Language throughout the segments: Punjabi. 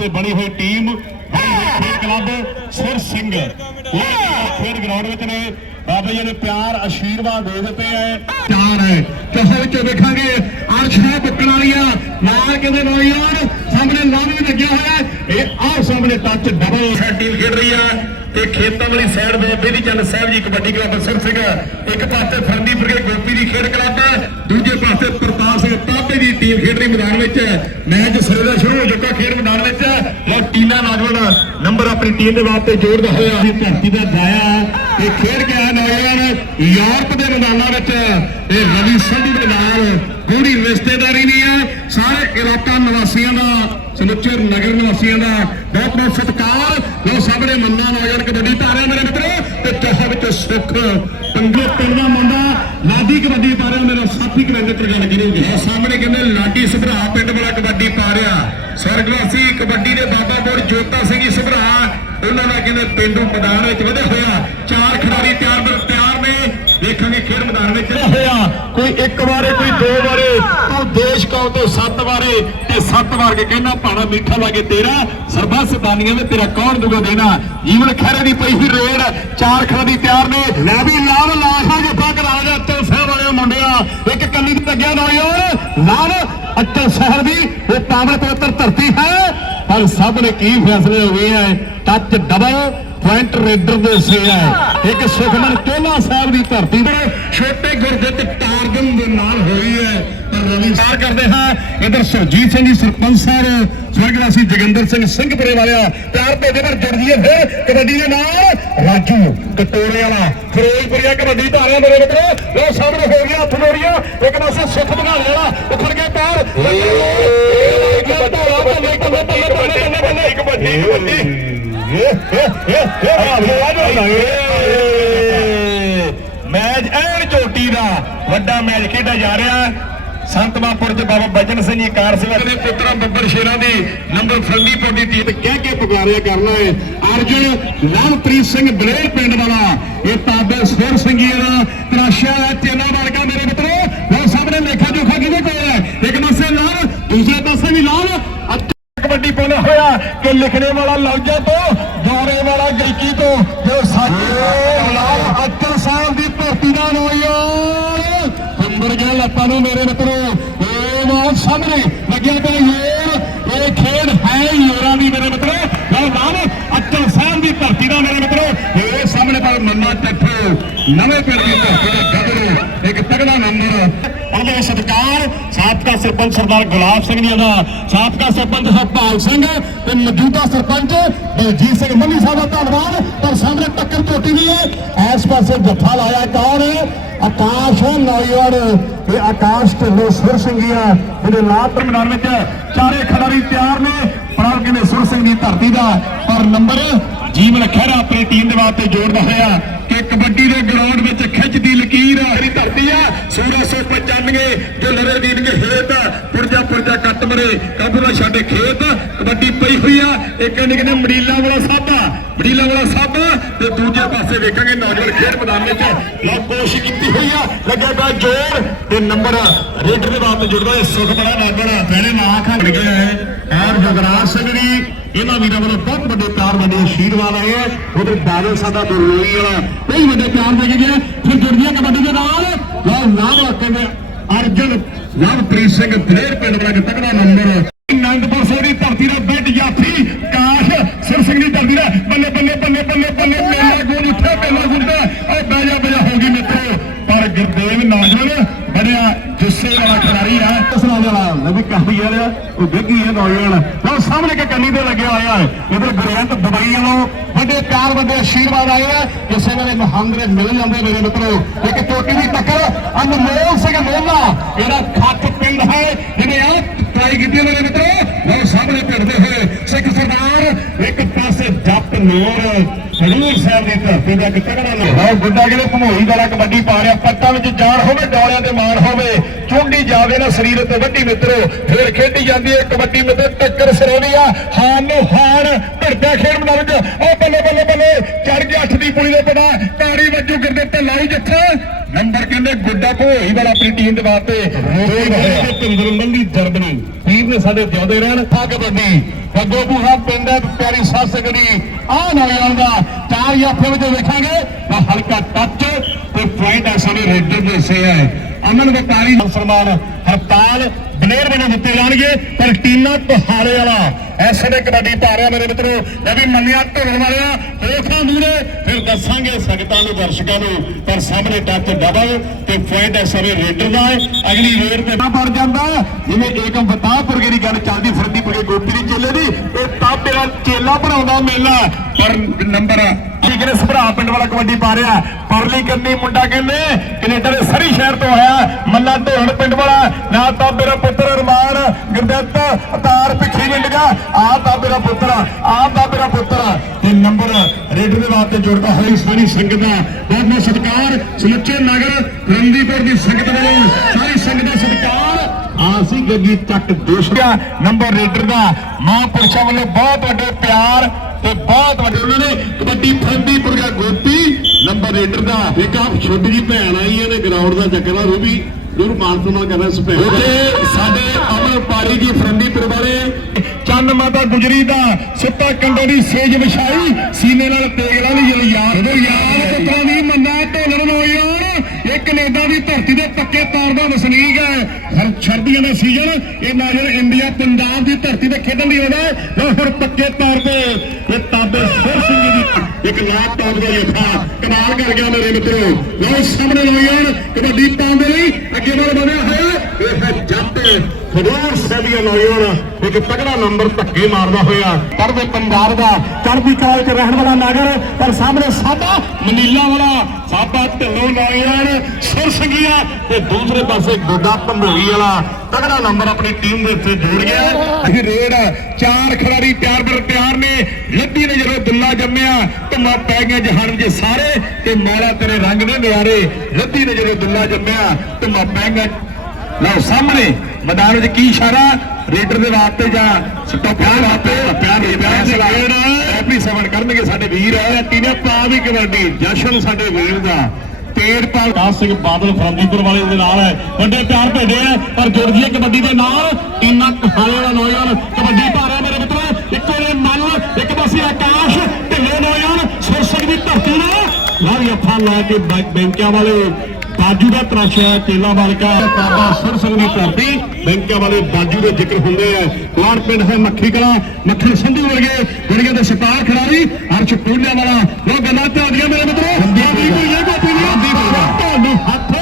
ਉੱਤੇ ਬਣੀ ਹੋਈ ਟੀਮ ਬਣੀ ਹੋਈ ਖੇਡ ਕਲੱਬ ਸੁਰ ਸਿੰਘ ਉਹ ਖੇਡ ਗਰਾਊਂਡ ਵਿੱਚ ਨੇ। ਬਾਬਾ ਜੀ ਨੇ ਪਿਆਰ ਆਸ਼ੀਰਵਾਦ ਦੇ ਦਿੱਤੇ ਹੈ ਚਾਰ ਹੈ ਕਿਸੇ ਵਿੱਚ ਵੇਖਾਂਗੇ ਅਰਸ਼ਾ ਬੁੱਕਣ ਵਾਲੀਆਂ। ਨਾਲ ਕਹਿੰਦੇ ਨੌਜਵਾਨ ਸਾਹਮਣੇ ਨਾਮ ਵੀ ਲੱਗਿਆ ਹੋਇਆ। ਹੈ। ਇਹ ਆਹ ਸਾਹਮਣੇ ਟੱਚ ਡਬਲ ਟੀਮ ਖੇਡ ਰਹੀ ਹੈ ਤੇ ਖੇਤਾਂ ਵਾਲੀ ਸਾਈਡ ਤੋਂ ਬੇਦੀ ਚੰਦ ਸਾਹਿਬ ਜੀ, ਕਬੱਡੀ ਕਲੱਬ ਸੁਰ ਸਿੰਘ ਇੱਕ ਪਾਸੇ ਫਰਦੀਪੁਰ ਦੇ ਗੋਪੀ ਦੀ ਖੇਡ ਕਲੱਬ ਹੈ, ਦੂਜੇ ਪਾਸੇ ਪ੍ਰਤਾਪ ਸਿੰਘ ਤਾਪੇ ਦੀ ਟੀਮ ਖੇਡ ਰਹੀ ਮੈਦਾਨ ਵਿੱਚ। ਮੈਚ ਸਿਰੇ ਦਾ ਸ਼ੁਰੂ ਹੋ ਚੁੱਕਾ ਖੇਡ ਮੈਦਾਨ ਵਿੱਚ। ਲੋ ਟੀਨਾ ਨੌਜਵਾਨ ਨੰਬਰ ਆਪਣੀ ਟੀਮ ਦੇ ਵਾਸਤੇ ਜੋੜਦਾ ਹੋਇਆ। ਇਹ ਧਰਤੀ ਦਾ ਦਾਇਆ ਤੇ ਖੇਡ ਕੇ ਆਇਆ ਨੌਜਵਾਨ ਯੂਰਪ ਦੇ ਮੈਦਾਨਾਂ ਵਿੱਚ। ਇਹ ਰਵੀ ਸੰਧੂ ਦੇ ਨਾਲ ਪੂਰੀ ਰਿਸ਼ਤੇਦਾਰੀ ਨਹੀਂ ਹੈ। ਸਾਰੇ ਇਲਾਕਾ ਨਿਵਾਸੀਆਂ ਦਾ, ਸਮੁੱਚੇ ਨਗਰ ਨਿਵਾਸੀਆਂ ਦਾ ਬਹੁਤ ਬਹੁਤ ਸਤਿਕਾਰ। ਲੋ ਸਾਹਮਣੇ ਮੰਨਾ ਨੌਜਵਾਨ ਕਬੱਡੀ ਤਾਰਿਆ ਮੇਰੇ ਮਿੱਤਰੋ ਤੇ ਚਾਹ ਵਿੱਚ ਸੁੱਖ ਪੰਗੇ ਪਿੰਡ ਮੁੰਡਾ, ਲਾਡੀ ਕਬੱਡੀ ਪਾ ਰਿਹਾ ਮੇਰਾ ਸਾਥੀ ਕਰਾਂਗੇ ਤੇ ਗੱਲ ਕਰੂਗੇ। ਉਹ ਸਾਹਮਣੇ ਕਹਿੰਦੇ ਲਾਡੀ ਸੁਭਰਾ ਪਿੰਡ ਵਾਲਾ ਕਬੱਡੀ ਪਾ ਰਿਹਾ ਸਵਰਗਵਾਸੀ ਕਬੱਡੀ ਦੇ ਬਾਬਾ ਬੋਰ ਜੋਤਾ ਸਿੰਘ ਜੀ ਸੁਭਰਾ। ਉਹਨਾਂ ਦਾ ਕਹਿੰਦੇ ਪਿੰਡੂ ਮੈਦਾਨ ਵਿੱਚ ਵਧਿਆ ਹੋਇਆ। ਚਾਰ ਖਿਡਾਰੀ ਤਿਆਰ ਤਿਆਰ ਨੇ। ਦੇਖਾਂਗੇ ਖੇਡ ਮੈਦਾਨ ਵਿੱਚ। ਹੋਇਆ। ਕੋਈ ਇੱਕ ਵਾਰੇ ਕੋਈ ਦੋ ਵਾਰੇ। ਤੂੰ ਦੇਸ਼ ਕੌ ਤੋਂ ਸੱਤ ਵਾਰੇ ਤੇ ਸੱਤ ਵਾਰ ਕੇ ਕਹਿੰਦਾ ਭਾਣਾ ਮਿੱਠਾ ਲਾਗੇ ਤੇਰਾ। ਸਰਬੱਤ ਦਾਨੀਆਂ ਵਿੱਚ ਤੇਰਾ ਕੌਣ ਦੂਗਾ ਦੇਣਾ? ਜੀਵਨ ਖੈਰੇ ਦੀ ਪਈ ਹੋਈ ਰੇਡ ਚਾਰ ਖਿਡਾਰੀ ਤਿਆਰ ਨੇ। ਲੈ ਵੀ ਲਾਭ ਲਾਸ਼ਾ ਜੱਫਾ ਕਰਾ ਦੇ ਅੱਤਲ ਸਾਹਿਬ ਵਾਲੇ ਮੁੰਡਿਆ। ਇੱਕ ਕੰਨੀ ਤੇ ਲੱਗਿਆ ਨੌਜਵਾਨ ਲਾਭ ਅੱਤਲ ਸ਼ਹਿਰ ਦੀ ਉਹ ਪਾਵਨ ਪਵਿੱਤਰ ਧਰਤੀ ਹੈ। ਪਰ ਸਭ ਨੇ ਕੀ ਫੈਸਲੇ ਹੋਏ ਹੈ ਟੱਚ ਡਬਲ। ਪੁਆਇੰਟ ਰੇਡਰ ਦੇ ਸੇ ਇੱਕ ਸੁਖਮਨ ਚੋਲਾ ਸਾਹਿਬ ਦੀ ਧਰਤੀ ਤੇ ਛੋਟੇ ਗੁਰਦਿੱਤ ਟਾਰਗਨ ਦੇ ਨਾਲ ਹੋਈ ਹੈ। ਪਰ ਰਵੀ ਸਾਰ ਕਰਦੇ ਹਾਂ। ਇਧਰ ਸੁਰਜੀਤ ਸਿੰਘ ਜੀ, ਸਰਪੰਚ ਸਾਹਿਬ ਸਵਰਗਵਾਸੀ ਜਗਿੰਦਰ ਸਿੰਘ ਸਿੰਘਪੁਰੇ ਵਾਲਿਆ, ਪਿਆਰ ਭੇਜੇ ਪਰ ਜੁੜ ਜੀਏ ਫਿਰ। ਕਬੱਡੀ ਦੇ ਨਾਲ ਰਾਜੂ ਕਟੋਰੇ ਵਾਲਾ, ਫਿਰੋਜ਼ਪੁਰੀਆ ਕਬੱਡੀ ਧਾਰਿਆ ਮੇਰੇ ਮਿੱਤਰੋ ਲੋ ਸਾਹਮਣੇ ਹੋ ਗਿਆ ਹੱਥ ਮੋੜੀਆਂ ਇੱਕ ਪਾਸੇ ਸੁਖ ਬਣਾ ਵਾਲਾ ਉੱਪਰ ਗਿਆ ਪੈਰ। ਕਬੱਡੀ ਕਬੱਡੀ ਮੈਚ ਐਨ ਚੋਟੀ ਦਾ ਵੱਡਾ ਮੈਚ ਖੇਡਿਆ ਜਾ ਰਿਹਾ। ਹੈ ਸੰਤ ਮਾਪੁਰ ਚ ਬਾਬਾ ਬਚਨ ਸਿੰਘ ਜੀ ਕਾਰ ਸੇਵਾ ਦੇ ਪੁੱਤਰਾ ਬੱਬਰ ਸ਼ੇਰਾਂ ਦੀ ਨੰਬਰ ਫਰੰਦੀਪੁਰ ਦੀ ਟੀਮ ਕਹਿ ਕੇ ਪੁਕਾਰਿਆ ਕਰਨਾ ਹੈ ਅਰਜੁਨ ਲਵਪ੍ਰੀਤ ਸਿੰਘ ਬਲੇਰ ਪਿੰਡ ਵਾਲਾ ਇਹ ਤਾਬੇ ਸੁਰ ਸਿੰਘੀਆ ਦਾ ਤਰਾਸ਼ਾ ਹੈ। ਤੇਨਾ ਵਰਗਾ ਮੇਰੇ ਮਿੱਤਰੋ ਲੋ ਸਾਹਮਣੇ ਲੇਖਾ ਜੋਖਾ ਕਿਹਦੇ ਕੋਲ ਹੈ? ਇੱਕ ਪਾਸੇ ਲਾਲ ਦੂਸਰੇ ਪਾਸੇ ਵੀ ਲਾਲ। ਕਬੱਡੀ ਪਾਉਣਾ ਹੋਇਆ ਕਿ ਲਿਖਣੇ ਵਾਲਾ ਲੌਜਾ ਤੋਂ ਦੌਰੇ ਵਾਲਾ ਗਾਇਕੀ ਤੋਂ। ਜੋ ਸਾਡੇ ਅੱਤਰ ਸਾਹਿਬ ਦੀ ਧਰਤੀ ਦਾ ਨੋਇਓ ਅੰਦਰ ਗਿਆ ਲੱਤਾਂ ਨੂੰ ਮੇਰੇ ਮਿੱਤਰੋ ਇਹ ਵਾਰ ਸਾਹਮਣੇ ਲੱਗਿਆ ਪਿਆ ਯੋਰ। ਇਹ ਖੇਡ ਹੈ ਯੋਰਾਂ ਦੀ ਮੇਰੇ ਮਿੱਤਰੋ। ਲਓ ਲਾਲ ਅੱਤਰ ਸਾਹਿਬ ਦੀ ਧਰਤੀ ਦਾ ਮੇਰੇ ਮਿੱਤਰੋ। ਇਹ ਸਾਹਮਣੇ ਪਰ ਮੰਨਾ ਟੱਠੋ ਨਵੇਂ ਪਿੰਡ ਦੀ ਧਰਤੀ ਦਾ ਗੱਭਰੂ ਇੱਕ ਤਗੜਾ ਨੰਬਰ ਉਹਦੇ ਸਤਿਕਾਰ ਸਾਬਕਾ ਸਰਪੰਚ ਸਰਦਾਰ ਗੁਲਾਬ ਸਿੰਘ ਜੀ ਦਾ ਸਾਬਕਾ ਸਰਪੰਚ ਹਰਪਾਲ ਸਿੰਘ ਤੇ ਮੌਜੂਦਾ ਸਰਪੰਚ ਬਲਜੀਤ ਸਿੰਘ ਮੰਨੀ ਸਾਹਿਬ ਦਾ ਧੰਨਵਾਦ। ਪਰ ਸਾਹਮਣੇ ਟੱਕਰ ਟੋਟੀ ਨਹੀਂ ਹੈ। ਇਸ ਪਾਸੇ ਜੱਫਾ ਲਾਇਆ ਕੌਣ ਆਕਾਸ਼ ਨੌਜਵਾਨ ਇਹ ਆਕਾਸ਼ ਢਿੱਲੋਂ ਸੁਰ ਸਿੰਘੀਆ ਜਿਹੜੇ ਲਾਭ ਮੈਦਾਨ ਵਿੱਚ ਚਾਰੇ ਖਿਡਾਰੀ ਤਿਆਰ ਨੇ। ਪਰ ਕਹਿੰਦੇ ਸੁਰ ਸਿੰਘ ਦੀ ਧਰਤੀ ਦਾ ਪਰ ਨੰਬਰ ਜੀਵਨ ਖਹਿਰਾ ਆਪਣੀ ਟੀਮ ਦੇ ਵਾਸਤੇ ਜੋੜਦਾ ਹੋਇਆ ਕਿ ਕਬੱਡੀ ਦੇ ਗਰਾਊਂਡ ਵਿੱਚ ਖਿੱਚਦੀ ਲਕੀਰ ਮੇਰੀ ਧਰਤੀ ਆ। 1695 ਜੋ ਲੜੇ ਹੇਤ ਪੁਰਜਾ ਪੁਰਜਾ ਕੱਟ ਮਰੇ ਕਾਬੂ ਨਾ ਖੇਤ, ਕਬੱਡੀ ਪਈ ਹੋਈ ਆ। ਇੱਕ ਕਹਿੰਦੇ ਕਹਿੰਦੇ ਮੜੀਲਾ ਵਾਲਾ ਸਾਬਾ ਮੜੀਲਾ ਵਾਲਾ ਸਾਬਾ ਤੇ ਦੂਜੇ ਪਾਸੇ ਵੇਖਾਂਗੇ ਨੌਜਵਾਨ ਖੇਡ ਮੈਦਾਨ ਵਿੱਚ ਲੋ ਕੋਸ਼ਿਸ਼ ਕੀਤੀ ਹੋਈ ਆ, ਲੱਗਿਆ ਪਿਆ ਜੋਰ ਤੇ ਨੰਬਰ ਰੇਡਰ ਦੇ ਵਾਸਤੇ ਜੁੜਦਾ ਹੈ ਸੁਖ ਬੜਾ ਨਾਗਣਾ ਪਹਿਲੇ ਨਾ ਖੜ ਗਿਆ ਹੈ ਔਰ ਜਗਰਾਜ ਸਿੰਘ ਜੀ। ਇਹਨਾਂ ਵੀਰਾਂ ਵੱਲੋਂ ਬਹੁਤ ਵੱਡੇ ਪਿਆਰ ਵੱਡੇ ਆਸ਼ੀਰਵਾਦ ਆਏ ਆ। ਉਧਰ ਬਾਦਲ ਸਾਡਾ ਬਰੋਈ ਵਾਲਾ ਕਈ ਵੱਡੇ ਪਿਆਰ ਦੇ ਕੇ ਫਿਰ ਜੁੜਦੀਆਂ ਕਬੱਡੀ ਦੇ ਨਾਲ ਲਓ ਨਾਮ ਕਹਿੰਦੇ ਅਰਜਨ ਲਵਪ੍ਰੀਤ ਸਿੰਘ ਬਲੇਰ ਪਿੰਡ ਦਾ ਇੱਕ ਤਕੜਾ ਨੰਬਰ ਨੰਦਪੁਰ ਸਾਹਿਬ ਦੀ ਧਰਤੀ ਦਾ ਬੈੱਡ ਜਾਫੀ ਕਾਸ਼ ਸਿਰ ਸਿੰਘ ਦੀ ਧਰਤੀ ਦਾ ਬੱਲੇ ਬੱਲੇ ਬੱਲੇ ਬੱਲੇ ਬੱਲੇ ਮੇਲਾ ਗੋਲ ਉੱਠਿਆ ਮੇਲਾ ਗੁੰਦਾ ਓ ਬੈਜਾ ਬੈਜਾ ਹੋ ਗਈ ਮਿੱਤਰੋ। ਪਰ ਗੁਰਦੇਵ ਨੌਜਵਾਨ ਬੜਿਆ ਜੁੱਸੇ ਵਾਲਾ ਖਿਡਾਰੀ ਆ। ਕਸਰਾ ਵਾਲਾ ਨਵੀਂ ਕਹਾਣੀ ਆ ਉਹ ਗੱਗੀ ਹੈ ਨੌਜਵਾਨ ਲਓ ਸਾਹਮਣੇ ਕਿ ਕੰਨੀ ਤੇ ਲੱਗਿਆ ਹੋਇਆ ਹੈ। ਇਧਰ ਗੁਰਵੰਤ ਦੁਬਈ ਵੱਲੋਂ ਵੱਡੇ ਪਿਆਰ, ਵੱਡੇ ਆਸ਼ੀਰਵਾਦ ਆਏ ਆ। ਕਿਸੇ ਵੇਲੇ ਮਹੰਗਰੇ ਮਿਲ ਜਾਂਦੇ ਮੇਰੇ ਮਿੱਤਰੋ। ਇੱਕ ਚੋਟੀ ਦੀ ਟੱਕਰ, ਅਨਮੋਲ ਸਿੰਘ ਮੋਲਾ ਇਹਦਾ ਖੱਤ ਪਿੰਡ ਹੈ, ਜਿਹਨੇ ਆ ਟਰਾਈ ਕੀਤੀ ਮੇਰੇ ਮਿੱਤਰੋ। ਲਓ ਸਾਹਮਣੇ ਭਿੜਦੇ ਹੋਏ ਸਿੱਖ ਸਰਦਾਰ, ਇੱਕ ਪਾਸੇ ਜੱਟ ਨੂਰ ਹਜੂਰ ਸਾਹਿਬ ਦੀ ਧਰਤੀ ਦਾ ਇੱਕ ਤਗੜਾ ਨਾਮ ਗੁੱਡਾ ਜਿਹੜੇ ਭਮੋਈ ਵਾਲਾ ਕਬੱਡੀ ਪਾ ਰਿਹਾ, ਪੱਟਾਂ ਵਿੱਚ ਜਾਣ ਹੋਵੇ ਡੌਲਿਆਂ ਤੇ ਮਾਰ ਹੋਵੇ, ਚੁੰਡੀ ਜਾਵੇ ਨਾ ਸਰੀਰ ਤੇ ਵੱਡੀ ਮਿੱਤਰੋ, ਫੇਰ ਖੇਡੀ ਜਾਂਦੀ ਹੈ ਕਬੱਡੀ ਮਿੱਤਰ ਟੱਕਰ ਸਰੋਣੀ ਆ ਹਾਰ ਨੂੰ ਹਾਰ ਭਿੜਦਾ ਖੇਡ ਮੈਦਾਨ ਵਿੱਚ। ਉਹ ਬੱਲੇ ਬੱਲੇ ਬੱਲੇ, ਚੜ ਗਿਆ ਅੱਠ ਦੀ ਪੁਲੀ ਦੇ ਪੜਾ ਤਾੜੀ ਵੱਜੂ ਗਿਰਦੇ ਤੇ ਲਾਈ ਜੱਥੇ। ਨੰਬਰ ਕਹਿੰਦੇ ਗੁੱਡਾ ਭੋਈ ਵਾਲਾ ਆਪਣੀ ਟੀਮ ਦੇ ਵਾਸਤੇ ਭਿੰਦਰ ਮੰਡੀ ਜਰਬਨੀ ਵੀਰ ਨੇ ਸਾਡੇ ਜਿਉਂਦੇ ਰਹਿਣ ਥਾ ਕਬੱਡੀ ਗੱਗੋ ਬੂਹਾ ਪਿੰਡ ਹੈ ਪਿਆਰੀ ਸਾਧ ਸੰਗਤ ਦੀ ਆਹ ਨੌਜਵਾਨ ਦਾ ਚਾਰ ਜਾਫੇ ਵਿੱਚ ਵੇਖਾਂਗੇ ਤਾਂ ਹਲਕਾ ਟੱਚ ਤੇ ਪੁਆਇੰਟ ਐਸਾ ਨੇ ਰੇਡਰ ਦੇ ਸੇ ਹੈ। ਅਮਨ ਵਪਾਰੀ ਸਨਮਾਨ ਹਰਪਾਲ ਬਨੇਰ ਵੱਲੋਂ ਦਿੱਤੇ ਜਾਣਗੇ, ਪਰ ਟੀਨਾ ਪਹਾੜੇ ਵਾਲਾ ਐਸੇ ਦੇ ਕਬੱਡੀ ਪਾ ਮੇਰੇ ਮਿੱਤਰੋ ਇਹ ਵੀ ਮੰਨਿਆ ਢੋਲਣ ਵਾਲਿਆ ਵੇਖਾਂ ਮੂਰੇ ਫਿਰ ਦੱਸਾਂਗੇ ਸੰਗਤਾਂ ਨੂੰ, ਦਰਸ਼ਕਾਂ ਨੂੰ, ਪਰ ਸਾਹਮਣੇ ਟੱਚ ਡਬਲ ਤੇ ਪੁਆਇੰਟ ਇਸ ਵੀ ਰੇਡਰ ਦਾ ਹੈ, ਅਗਲੀ ਰੇਡ ਤੇ ਨਾ ਬਣ ਜਾਂਦਾ, ਜਿਵੇਂ ਏਕਮ ਬਤਾਪੁਰਗੇ ਦੀ ਗੱਲ ਚੱਲਦੀ ਫਿਰਦੀ ਪੜੇ ਗੋਪੀ ਦੀ ਚੇਲੇ ਦੀ ਇਹ ਤਾਪੇ ਦਾ ਚੇਲਾ ਬਣਾਉਂਦਾ ਮੇਲਾ, ਪਰ ਨੰਬਰ ਠੀਕ ਨੇ ਪਿੰਡ ਵਾਲਾ ਕਬੱਡੀ ਪਾ ਰਿਹਾ ਪਰਲੀ ਕੰਨੀ ਮੁੰਡਾ ਕਹਿੰਦੇ, ਕੈਨੇਡਾ ਦੇ ਸਰੀ ਸ਼ਹਿਰ ਤੋਂ ਆਇਆ ਮੱਲਾ ਢੋਣ ਪਿੰਡ ਵਾਲਾ, ਨਾ ਤਾਂ ਮੇਰਾ ਪੁੱਤਰ ਅਰਮਾਨ, ਗੁਰਦੱਤ, ਅਤਾਰ ਪਿੱਛੇ ਵਿੰਡਗਾ ਆ ਤਾਂ ਮੇਰਾ ਪੁੱਤਰ, ਆ ਤਾਂ ਮੇਰਾ ਪੁੱਤਰ। ਤੇ ਨੰਬਰ ਰੇਡ ਦੇ ਵਾਸਤੇ ਜੁੜਦਾ ਹੋਈ ਸਾਰੀ ਸੰਗਤ ਦਾ। ਬਹੁਤ ਬਹੁਤ ਸਤਿਕਾਰ, ਸਮੁੱਚੇ ਨਗਰ ਰੰਦੀਪੁਰ ਦੀ ਸੰਗਤ ਵੱਲੋਂ ਸਾਰੀ ਸੰਗਤ ਦਾ ਸਤਿਕਾਰ। ਆਸੀ ਗੱਡੀ ਤੱਕ ਦੂਸਰਾ ਨੰਬਰ ਰੇਡਰ ਦਾ ਮਹਾਂਪੁਰਸ਼ਾਂ ਵੱਲੋਂ ਬਹੁਤ ਵੱਡੇ ਪਿਆਰ ਤੇ ਬਹੁਤ ਵੱਡੇ ਉਹਨਾਂ ਨੇ ਕਬੱਡੀ ਫਰੰਦੀਪੁਰ ਦਾ ਗੋਪੀ ਨੰਬਰ ਰੇਡਰ ਦਾ। ਇੱਕ ਆਪ ਛੋਟੀ ਜੀ ਭੈਣ ਆਈ ਹੈ ਨੇ ਗਰਾਊਂਡ ਦਾ ਚੱਕਰ ਆ ਰੂਬੀ ਜਰੂਰ ਮਾਨ ਸਨਮਾਨ ਕਰਨਾ ਇਸ ਭੈਣ ਦਾ ਸਾਡੇ ਅਮਰ ਪਾਰੀ ਜੀ ਫਰੰਦੀਪੁਰ ਵਾਲੇ ਚੰਨ ਮਾਤਾ ਗੁਜਰੀ ਦਾ ਸੁੱਤਾ ਕੰਡੇ ਦੀ ਸੇਜ ਵਿਛਾਈ। ਸੀਨੇ ਨਾਲ ਤੇਗ ਲਾ ਲਈ ਯਾਰ ਯਾਰ ਪੁੱਤਰਾਂ ਦੀ ਮੰਨਾ ਕੈਨੇਡਾ ਦੀ ਧਰਤੀ ਦੇ ਪੱਕੇ ਤਾਰ ਦਾ ਵਸਨੀਕ ਹੈ। ਹਰ ਸਰਦੀਆਂ ਦਾ ਸੀਜ਼ਨ ਇਹ ਨਾਜ਼ਰ ਇੰਡੀਆ, ਪੰਜਾਬ ਦੀ ਧਰਤੀ ਤੇ ਖੇਡਣ ਦੀ ਆਉਂਦਾ ਹੈ। ਲਓ ਪੱਕੇ ਤੌਰ ਤੇ ਇਹ ਤਾਬੇ ਸੁਰ ਸਿੰਘ ਦੀ ਇੱਕ ਲੈਪਟਾਪ ਦਾ ਜੱਫਾ ਕਮਾਲ ਕਰ ਗਿਆ ਮੇਰੇ ਮਿੱਤਰੋ। ਲਓ ਸਾਹਮਣੇ ਲਓ ਯਾਰ, ਕਬੱਡੀ ਪਾਉਣ ਦੇ ਲਈ ਅੱਗੇ ਵੱਲ ਵਧਿਆ ਹੋਇਆ। ਇਹ ਹੈ ਜੱਟ। ਖਡੂਰ ਸਾਹਿਬੀਆ ਨੌਜਵਾਨ ਇੱਕ ਤਗੜਾ ਨੰਬਰ ਧੱਕੇ ਮਾਰਦਾ ਹੋਇਆ। ਪਰਦੇ ਪੰਜਾਬ ਦਾ ਚੜ੍ਹਦੀ ਕਲਾ ਵਿੱਚ ਰਹਿਣ ਵਾਲਾ ਨਗਰ, ਪਰ ਸਾਹਮਣੇ ਸਾਡਾ ਮਨੀਲਾ ਵਾਲਾ, ਸਾਬਾ ਢਿੱਲੋਂ ਨੌਜਵਾਨ ਸੁਰ ਤੇ ਦੂਸਰੇ ਪਾਸੇ ਗੋਡਾ ਭੰਡੋਲੀ ਵਾਲਾ। ਤਗੜਾ ਨੰਬਰ ਆਪਣੀ ਟੀਮ ਦੇ ਉੱਤੇ ਜੋੜ ਗਿਆ। ਅਸੀਂ ਰੇਡ, ਚਾਰ ਖਿਡਾਰੀ ਪਿਆਰ ਬਰ ਪਿਆਰ ਨੇ। ਲੱਭੀ ਨੇ ਜਦੋਂ ਦੁੱਲਾ ਜੰਮਿਆ, ਧੁੰਮਾ ਪੈ ਗਿਆ ਜਹਾਨ ਜੇ ਸਾਰੇ, ਤੇ ਮਾਲਾ ਤੇਰੇ ਰੰਗ ਦੇ ਨਿਆਰੇ। ਲੱਭੀ ਨੇ ਜਦੋਂ ਦੁੱਲਾ ਜੰਮਿਆ, ਧੁੰਮਾ ਪੈ ਗਿਆ ਲਓ ਸਾਹਮਣੇ ਮੈਦਾਨ ਵਿੱਚ ਕੀ ਇਸ਼ਾਰਾ? ਰੇਡਰ ਦੇ ਵਾਸਤੇ ਜਾਂ ਸਟਾਪ ਪਿਆਰ ਵਾਸਤੇ? ਪਿਆਰ ਦੇ ਫੈਸਲਾ ਐਪੀ ਸਵਣ ਕਰਨਗੇ ਸਾਡੇ ਵੀਰ। ਹੈ ਟੀਨੇ ਪਾ ਵੀ ਕਬੱਡੀ ਜਸ਼ਨ ਸਾਡੇ ਵੀਰ ਦਾ। ਤੇਜਪਾਲ ਦਾਸ ਸਿੰਘ ਬਾਦਲ ਫਰੰਦੀਪੁਰ ਵਾਲੇ ਦੇ ਨਾਲ ਹੈ। ਵੱਡੇ ਪਿਆਰ ਭੇਡੇ ਆ ਪਰ ਜੁੜ ਗਈ ਕਬੱਡੀ ਦੇ ਨਾਲ। ਟੀਨਾ ਕਹਾਲੇ ਵਾਲਾ ਨੌਜਵਾਨ ਕਬੱਡੀ ਪਾ ਰਿਹਾ ਮੇਰੇ ਮਿੱਤਰੋ। ਇੱਕੋ ਨੇ ਮੱਲ ਇੱਕ ਪਾਸੇ ਆਕਾਸ਼ ਢਿੱਲੇ ਨੌਜਵਾਨ ਸੁਰਸਕ ਦੀ ਧਰਤੀ ਨਾਲ। ਲਾਰੀ ਅੱਖਾਂ ਲਾ ਕੇ ਬੈ- ਬੈਂਕਿਆਂ ਵਾਲੇ। ਬਾਜੂ ਦਾ ਤਰਾਸ਼ਿਆ ਚੇਲਾ ਬਾਲਕਾ ਬਾਬਾ ਸੁਰ ਸਿੰਘ ਦੀ ਧਰਤੀ। ਬੈਂਕਾਂ ਵਾਲੇ ਬਾਜੂ ਦੇ ਜ਼ਿਕਰ ਹੁੰਦੇ ਆ। ਕੁਆੜ ਪਿੰਡ ਹੈ ਮੱਖੀ ਕਲਾ ਮੱਖਣ ਸੰਧੂ ਵਰਗੇ ਵਰਗੇ ਦੇ ਸਟਾਰ ਖਿਡਾਰੀ ਅਰਸ਼ ਪੂਲਿਆ ਵਾਲਾ। ਉਹ ਗੱਲਾਂ ਆਉਂਦੀਆਂ ਮੇਰੇ ਮਿੱਤਰੋ। ਤੁਹਾਨੂੰ ਹੱਥ।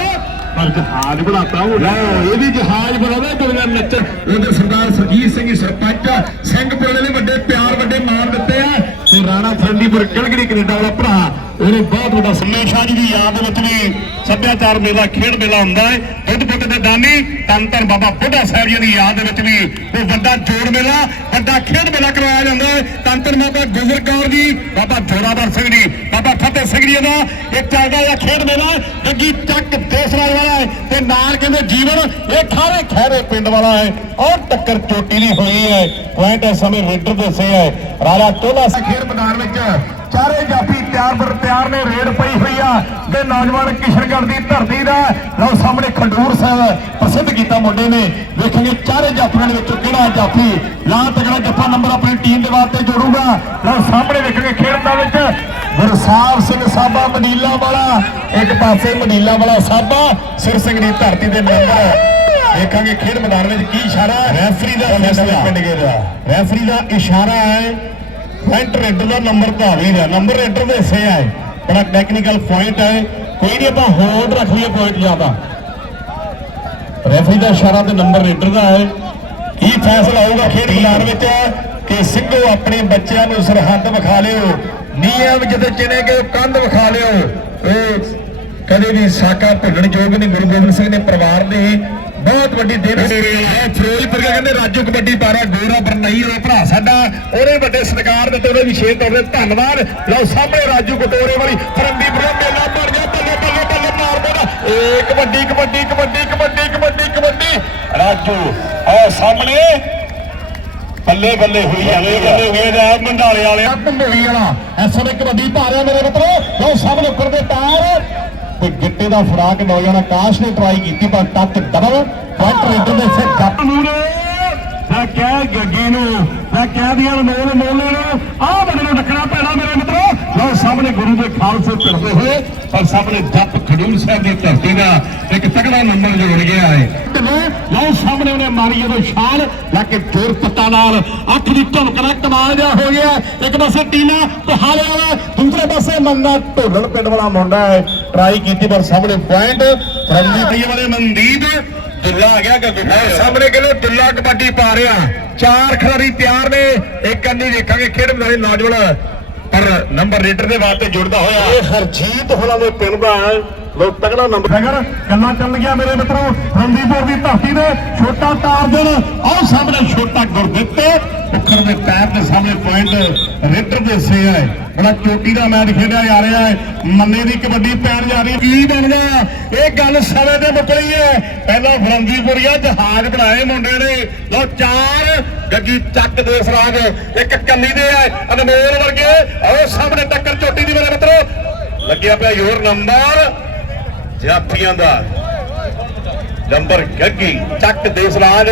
ਪਰ ਜਹਾਜ਼ ਬਣਾਤਾ ਉਹ ਲੈ ਇਹ ਵੀ ਜਹਾਜ਼ ਬਣਾਵੇ ਦੁਨੀਆ ਨੱਚ। ਉਹਦੇ ਸਰਦਾਰ ਸਰਜੀਤ ਸਿੰਘ ਸਰਪੰਚ ਸਿੰਘਪੁਰ ਦੇ ਵੱਡੇ ਪਿਆਰ ਵੱਡੇ ਮਾਣ ਦਿੱਤੇ ਆ। ਤੇ ਰਾਣਾ ਫਰੰਦੀਪੁਰ ਕਿਲਗੜੀ ਕੈਨੇਡਾ ਵਾਲਾ ਭਰਾ। ਉਹਨੇ ਬਹੁਤ ਵੱਡਾ ਸੰਮੇ ਸ਼ਾਹ ਜੀ ਦੀ ਯਾਦ ਵਿੱਚ ਵੀ ਸੱਭਿਆਚਾਰ ਮੇਲਾ, ਖੇਡ ਮੇਲਾ ਹੁੰਦਾ ਹੈ। ਦੁੱਧ ਪੁੱਤ ਦੇ ਦਾਨੀ ਤਨ ਤਨ ਬਾਬਾ ਬੁੱਢਾ ਸਾਹਿਬ ਜੀ ਦੀ ਯਾਦ ਵਿੱਚ ਵੀ ਉਹ ਵੱਡਾ ਜੋੜ ਮੇਲਾ, ਵੱਡਾ ਖੇਡ ਮੇਲਾ ਕਰਵਾਇਆ ਜਾਂਦਾ ਹੈ। ਤਨ ਤਨ ਬਾਬਾ ਗੁਜਰ ਕੌਰ ਜੀ, ਬਾਬਾ ਜੋਰਾਵਰ ਸਿੰਘ ਜੀ, ਬਾਬਾ ਫਤਿਹ ਸਿੰਘ ਜੀ ਦਾ ਇਹ ਚੱਲਦਾ ਹੈ ਖੇਡ ਮੇਲਾ ਗੱਗੀ ਚੱਕ ਦੇਸਰਾਜ ਵਾਲਾ ਹੈ ਤੇ ਨਾਲ ਕਹਿੰਦੇ ਜੀਵਨ, ਇਹ ਖਾਰੇ ਖੈਰੇ ਪਿੰਡ ਵਾਲਾ ਹੈ। ਔਰ ਟੱਕਰ ਚੋਟੀ ਦੀ ਹੋਈ ਹੈ। ਪੁਆਇੰਟ ਇਸ ਸਮੇਂ ਰੇਡਰ ਦੱਸੇ ਹੈ। ਰਾਜਾ ਟੋਲਾ ਸਿੰਘ ਖੇਡ ਮੈਦਾਨ ਵਿੱਚ ਚਾਰੇ ਜਾਫੀ ਤਿਆਰ ਬਰ ਤਿਆਰ ਨੇ ਰੇਡ ਪਈ ਹੋਈ ਆ ਤੇ ਨੌਜਵਾਨ ਕਿਸ਼ਨਗੜ੍ਹ ਦੀ ਧਰਤੀ ਦਾ। ਲਓ ਸਾਹਮਣੇ ਖੰਡੂਰ ਸਾਹਿਬ ਪ੍ਰਸਿੱਧ ਕੀਤਾ ਮੁੰਡੇ ਨੇ। ਵੇਖਾਂਗੇ ਚਾਰੇ ਜਾਫੀਆਂ ਦੇ ਵਿੱਚੋਂ ਕਿਹੜਾ ਜਾਫੀ ਲਾ ਤਗੜਾ ਜੱਫਾ ਨੰਬਰ ਆਪਣੀ ਟੀਮ ਦੇ ਵਾਸਤੇ ਜੋੜੂਗਾ। ਲਓ ਸਾਹਮਣੇ ਵੇਖਾਂਗੇ ਖੇਡਾਂ ਵਿੱਚ ਗੁਰਸਾਹਿਬ ਸਿੰਘ ਸਾਬਾ ਮਨੀਲਾ ਵਾਲਾ। ਇੱਕ ਪਾਸੇ ਮਨੀਲਾ ਵਾਲਾ ਸਾਬਾ ਸਿਰ ਸਿੰਘ ਦੀ ਧਰਤੀ ਦੇ ਨੰਬਰ ਦੇਖਾਂਗੇ ਖੇਡ ਮੈਦਾਨ ਵਿੱਚ ਕੀ ਇਸ਼ਾਰਾ ਰੈਫਰੀ ਦਾ ਫੈਸਲਾ। ਰੈਫਰੀ ਦਾ ਇਸ਼ਾਰਾ ਹੈ ਪੁਆਇੰਟ ਰੇਡਰ ਦਾ ਨੰਬਰ ਧਾਵੀ ਨੰਬਰ ਰੇਡਰ ਦੇ ਹਿੱਸੇ ਹੈ ਬੜਾ ਟੈਕਨੀਕਲ ਪੁਆਇੰਟ ਹੈ ਕੋਈ ਨਹੀਂ ਆਪਾਂ ਹੋਲਡ ਰੱਖ ਲਈਏ ਪੁਆਇੰਟ ਜ਼ਿਆਦਾ। ਰੈਫਰੀ ਦਾ ਇਸ਼ਾਰਾ ਤੇ ਨੰਬਰ ਰੇਡਰ ਦਾ ਹੈ ਕੀ ਫੈਸਲਾ ਹੋਊਗਾ ਖੇਡ ਮੈਦਾਨ ਵਿੱਚ? ਕਿ ਸਿੰਘੋ ਆਪਣੇ ਬੱਚਿਆਂ ਨੂੰ ਸਰਹੱਦ ਵਿਖਾ ਲਿਓ। ਨਿਯਮ ਜਿੱਤੇ ਚਿਣੇ ਗਏ, ਕੰਧ ਵਿਖਾ ਲਿਓ। ਇਹ ਕਦੇ ਵੀ ਸਾਕਾ ਭੁੱਲਣ ਯੋਗ ਨਹੀਂ ਗੁਰੂ ਗੋਬਿੰਦ ਸਿੰਘ ਦੇ ਪਰਿਵਾਰ ਦੇ ਬਹੁਤ ਵੱਡੀ ਦੇਣ ਹੈ ਫਿਰੋਜ਼ਪੁਰ ਕਹਿੰਦੇ ਰਾਜੂ ਕਬੱਡੀ ਪਾਰਾ ਗੋਰਾ ਬਰਨਈ ਦਾ ਭਰਾ ਸਾਡਾ ਉਹਨੇ ਵੱਡੇ ਸਤਿਕਾਰ ਦਿੱਤੇ ਉਹਦੇ ਵਿਸ਼ੇਸ਼ ਤੌਰ ਤੇ ਧੰਨਵਾਦ। ਲਓ ਸਾਹਮਣੇ ਰਾਜੂ ਕਟੋਰੇ ਵਾਲੀ ਫਰੰਦੀਪੁਰ ਦਾ ਮੇਲਾ ਬਣ ਗਿਆ ਬੱਲੇ ਬੱਲੇ ਬੱਲੇ ਮਾਰ ਦੇਣਾ ਏ ਕਬੱਡੀ ਕਬੱਡੀ ਕਬੱਡੀ ਕਬੱਡੀ ਕਬੱਡੀ ਕਬੱਡੀ। ਰਾਜੂ ਆ ਸਾਹਮਣੇ ਬੱਲੇ ਬੱਲੇ ਹੋਈ ਜਾਵੇ ਬੱਲੇ ਹੋਏ ਦਾ ਮੰਡਾਲੇ ਵਾਲੇ ਆ ਭੰਡੋਲੀ ਵਾਲਾ। ਐਸ ਵੇਲੇ ਕਬੱਡੀ ਪਾ ਰਿਹਾ ਮੇਰੇ ਮਿੱਤਰੋ। ਲਓ ਸਾਹਮਣੇ ਉੱਪਰ ਦੇ ਤਾਰ ਤੇ ਗਿੱਟੇ ਦਾ ਫਰਾਕ ਨੌਜਵਾਨ ਆਕਾਸ਼ ਨੇ ਟਰਾਈ ਕੀਤੀ, ਪਰ ਟੱਚ ਡਬਲ ਪੁਆਇੰਟ ਰੇਡਰ ਦੇ ਸੇ ਗੱਪ ਮੂਰੇ ਮੈਂ ਕਹਿ ਗੱਗੀ ਨੂੰ, ਮੈਂ ਕਹਿ ਦਿਆਂ ਮੋਲ ਮੋਲੇ ਨੂੰ, ਆਹ ਬੰਦੇ ਨੂੰ ਟੱਕਣਾ ਪੈਣਾ ਮੇਰੇ ਮਿੱਤਰੋ। ਲਓ, ਸਾਹਮਣੇ ਗੁਰੂ ਦੇ ਖਾਲਸੇ ਚੜਦੇ ਹੋਏ, ਪਰ ਸਾਹਮਣੇ ਜੱਟ ਖਡੂਰ ਸਾਹਿਬ ਦੀ ਧਰਤੀ ਦਾ ਇੱਕ ਤਕੜਾ ਨੰਬਰ ਜੋੜ ਗਿਆ ਹੈ। ਤੇ ਲਓ, ਸਾਹਮਣੇ ਉਹਨੇ ਮਾਰੀ ਜਦੋਂ ਛਾਲ, ਲੈ ਕੇ ਜ਼ੋਰ ਪੱਤਾ ਨਾਲ ਅੱਖ ਦੀ ਝਮਕ ਨਾਲ ਕਮਾਲ ਜਿਹਾ ਹੋ ਗਿਆ ਇੱਕ ਪਾਸੇ ਟੀਨਾ ਪਹਾੜਿਆ ਵਾ ਦੂਸਰੇ ਪਾਸੇ ਮੰਨਾ ਢੋਲਣ ਪਿੰਡ ਵਾਲਾ ਮੁੰਡਾ ਹੈ। ਟਰਾਈ ਕੀਤੀ ਪਰ ਸਾਹਮਣੇ ਪੁਆਇੰਟ ਰੰਦੀ ਪਈ ਵਾਲੇ ਮਨਦੀਪ ਦੁੱਲਾ ਆ ਗਿਆ ਗੱਗੂ ਸਾਹਮਣੇ ਕਹਿੰਦੇ ਦੁੱਲਾ ਕਬੱਡੀ ਪਾ ਰਿਹਾ। ਚਾਰ ਖਿਡਾਰੀ ਤਿਆਰ ਨੇ ਇੱਕ ਅੰਨੀ ਦੇਖਾਂਗੇ ਖੇਡ ਮੈਦਾਨੀ ਨੌਜਵਾਨ। ਪਰ ਨੰਬਰ ਰੇਡਰ ਦੇ ਵਾਸਤੇ ਜੁੜਦਾ ਹੋਇਆ। ਇਹ ਹਰਜੀਤ ਹੋਣਾ ਦੇ ਪਿੰਡ ਦਾ ਲੋਕ ਤਗੜਾ ਨੰਬਰ ਹੈਗਾ ਗੱਲਾਂ ਚੱਲ ਗਿਆ ਮੇਰੇ ਮਿੱਤਰੋ। ਰੰਦੀਪੁਰ ਦੀ ਧਰਤੀ ਦੇ ਛੋਟਾ ਟਾਰਜਨ ਆਹ ਸਾਹਮਣੇ ਛੋਟਾ ਗੁਰਦਿੱਤ। ਉੱਖਰ ਦੇ ਪੈਰ ਦੇ ਸਾਹਮਣੇ ਪੁਆਇੰਟ ਰੇਡਰ ਦੇ ਸੇ ਹੈ ਬੜਾ ਚੋਟੀ ਦਾ ਮੈਚ ਖੇਡਿਆ ਜਾ ਰਿਹਾ ਹੈ। ਮੰਨੇ ਦੀ ਕਬੱਡੀ ਪੈਣ ਜਾ ਰਹੀ ਕੀ ਬਣਦਾ ਇਹ ਗੱਲ ਸਮੇਂ ਤੇ ਮੁੱਕਣੀ ਹੈ। ਪਹਿਲਾਂ ਫਰੰਦੀਪੁਰੀਆ ਜਹਾਜ਼ ਬਣਾਏ ਮੁੰਡੇ ਨੇ। ਲੋ ਚਾਰ ਗੱਗੀ ਚੱਕ ਦੇ ਸਰਾਗ ਇੱਕ ਕੰਨੀ ਦੇ ਹੈ ਅਨਮੋਲ ਵਰਗੇ। ਆਹ ਸਾਹਮਣੇ ਟੱਕਰ ਚੋਟੀ ਦੀ ਮੇਰੇ ਮਿੱਤਰੋ। ਲੱਗਿਆ ਪਿਆ ਯੋਰ ਨੰਬਰ ਜਾਫੀਆਂ ਦਾ। ਨੰਬਰ ਗੱਗੀ, ਚੱਕ ਦੇਸਰਾਜ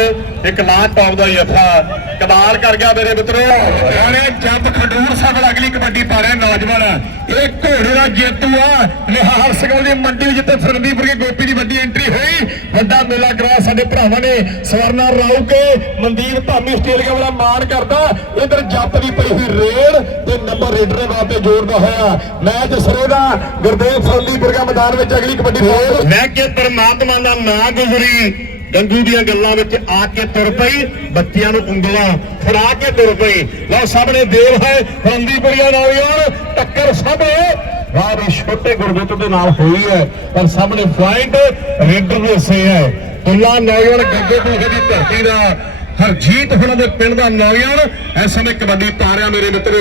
ਇੱਕ ਲਾਂਚ ਟੌਪ ਦਾ ਯਫਾ ਕਮਾਲ ਕਰ ਗਿਆ ਮੇਰੇ ਮਿੱਤਰੋ। ਯਾਰੇ ਜੱਬ ਖਡੂਰ ਸਾਹਿਬ ਅਗਲੀ ਕਬੱਡੀ ਪਾ ਰਿਹਾ ਨੌਜਵਾਨ। ਇਹ ਘੋੜੇ ਦਾ ਜੇਤੂ ਆ। ਨਿਹਾਲ ਸਿੰਘ ਦੀ ਮੰਡੀ ਜਿੱਥੇ ਫਰੰਦੀਪੁਰ ਕੇ ਗੋਪੀ ਦੀ ਵੱਡੀ ਐਂਟਰੀ ਹੋਈ। ਵੱਡਾ ਮੇਲਾ ਕਰਾਇਆ ਸਾਡੇ ਭਰਾਵਾਂ ਨੇ। ਸਵਰਨਾ ਰਾਉ ਕੇ ਮਨਦੀਪ ਧਾਮੀ ਆਸਟ੍ਰੇਲੀਆ ਵਾਲਾ ਮਾਣ ਕਰਦਾ। ਇਧਰ ਜੱਪ ਦੀ ਪਈ ਹੋਈ ਰੇਡ ਤੇ ਨੰਬਰ ਰੇਡਰ ਦੇ ਵਾਸਤੇ ਜੋੜਦਾ ਹੋਇਆ। ਮੈਚ ਸਰੇ ਦਾ। ਗੁਰਦੇਵ ਫਰੰਦੀਪੁਰ ਦਾ ਮੈਦਾਨ ਵਿੱਚ ਅਗਲੀ ਕਬੱਡੀ ਮੈਂ ਕਿ ਪਰਮਾਤਮਾ ਦਾ ਨਾਂ ਗੁਜ਼ਰੀ। ਗੰਗੂ ਦੀਆਂ ਗੱਲਾਂ ਵਿੱਚ ਆ ਕੇ ਤੁਰ ਪਈ, ਬੱਚਿਆਂ ਨੂੰ ਉਂਗਲਾਂ ਫੜਾ ਕੇ ਤੁਰ ਪਈ। ਲਓ ਸਾਹਮਣੇ ਦੇਵ ਹੈ ਫਰੰਦੀਪੁਰੀਆ ਨੌਜਵਾਨ, ਟੱਕਰ ਸਭ ਵਾਹ ਛੋਟੇ ਗੁਰਦੁੱਤ ਦੇ ਨਾਲ ਹੋਈ ਹੈ, ਪਰ ਸਾਹਮਣੇ ਪੁਆਇੰਟ ਰੇਡਰ ਦੇ ਸੇ ਹੈ। ਤੁਲਾ ਨੌਜਵਾਨ ਗੱਗੇ ਤੋਂ ਦੀ ਧਰਤੀ ਦਾ ਹਰਜੀਤ ਹੁਣਾਂ ਦੇ ਪਿੰਡ ਦਾ ਨੌਜਵਾਨ। ਇਸ ਸਮੇਂ ਕਬੱਡੀ ਪਾ ਮੇਰੇ ਮਿੱਤਰ,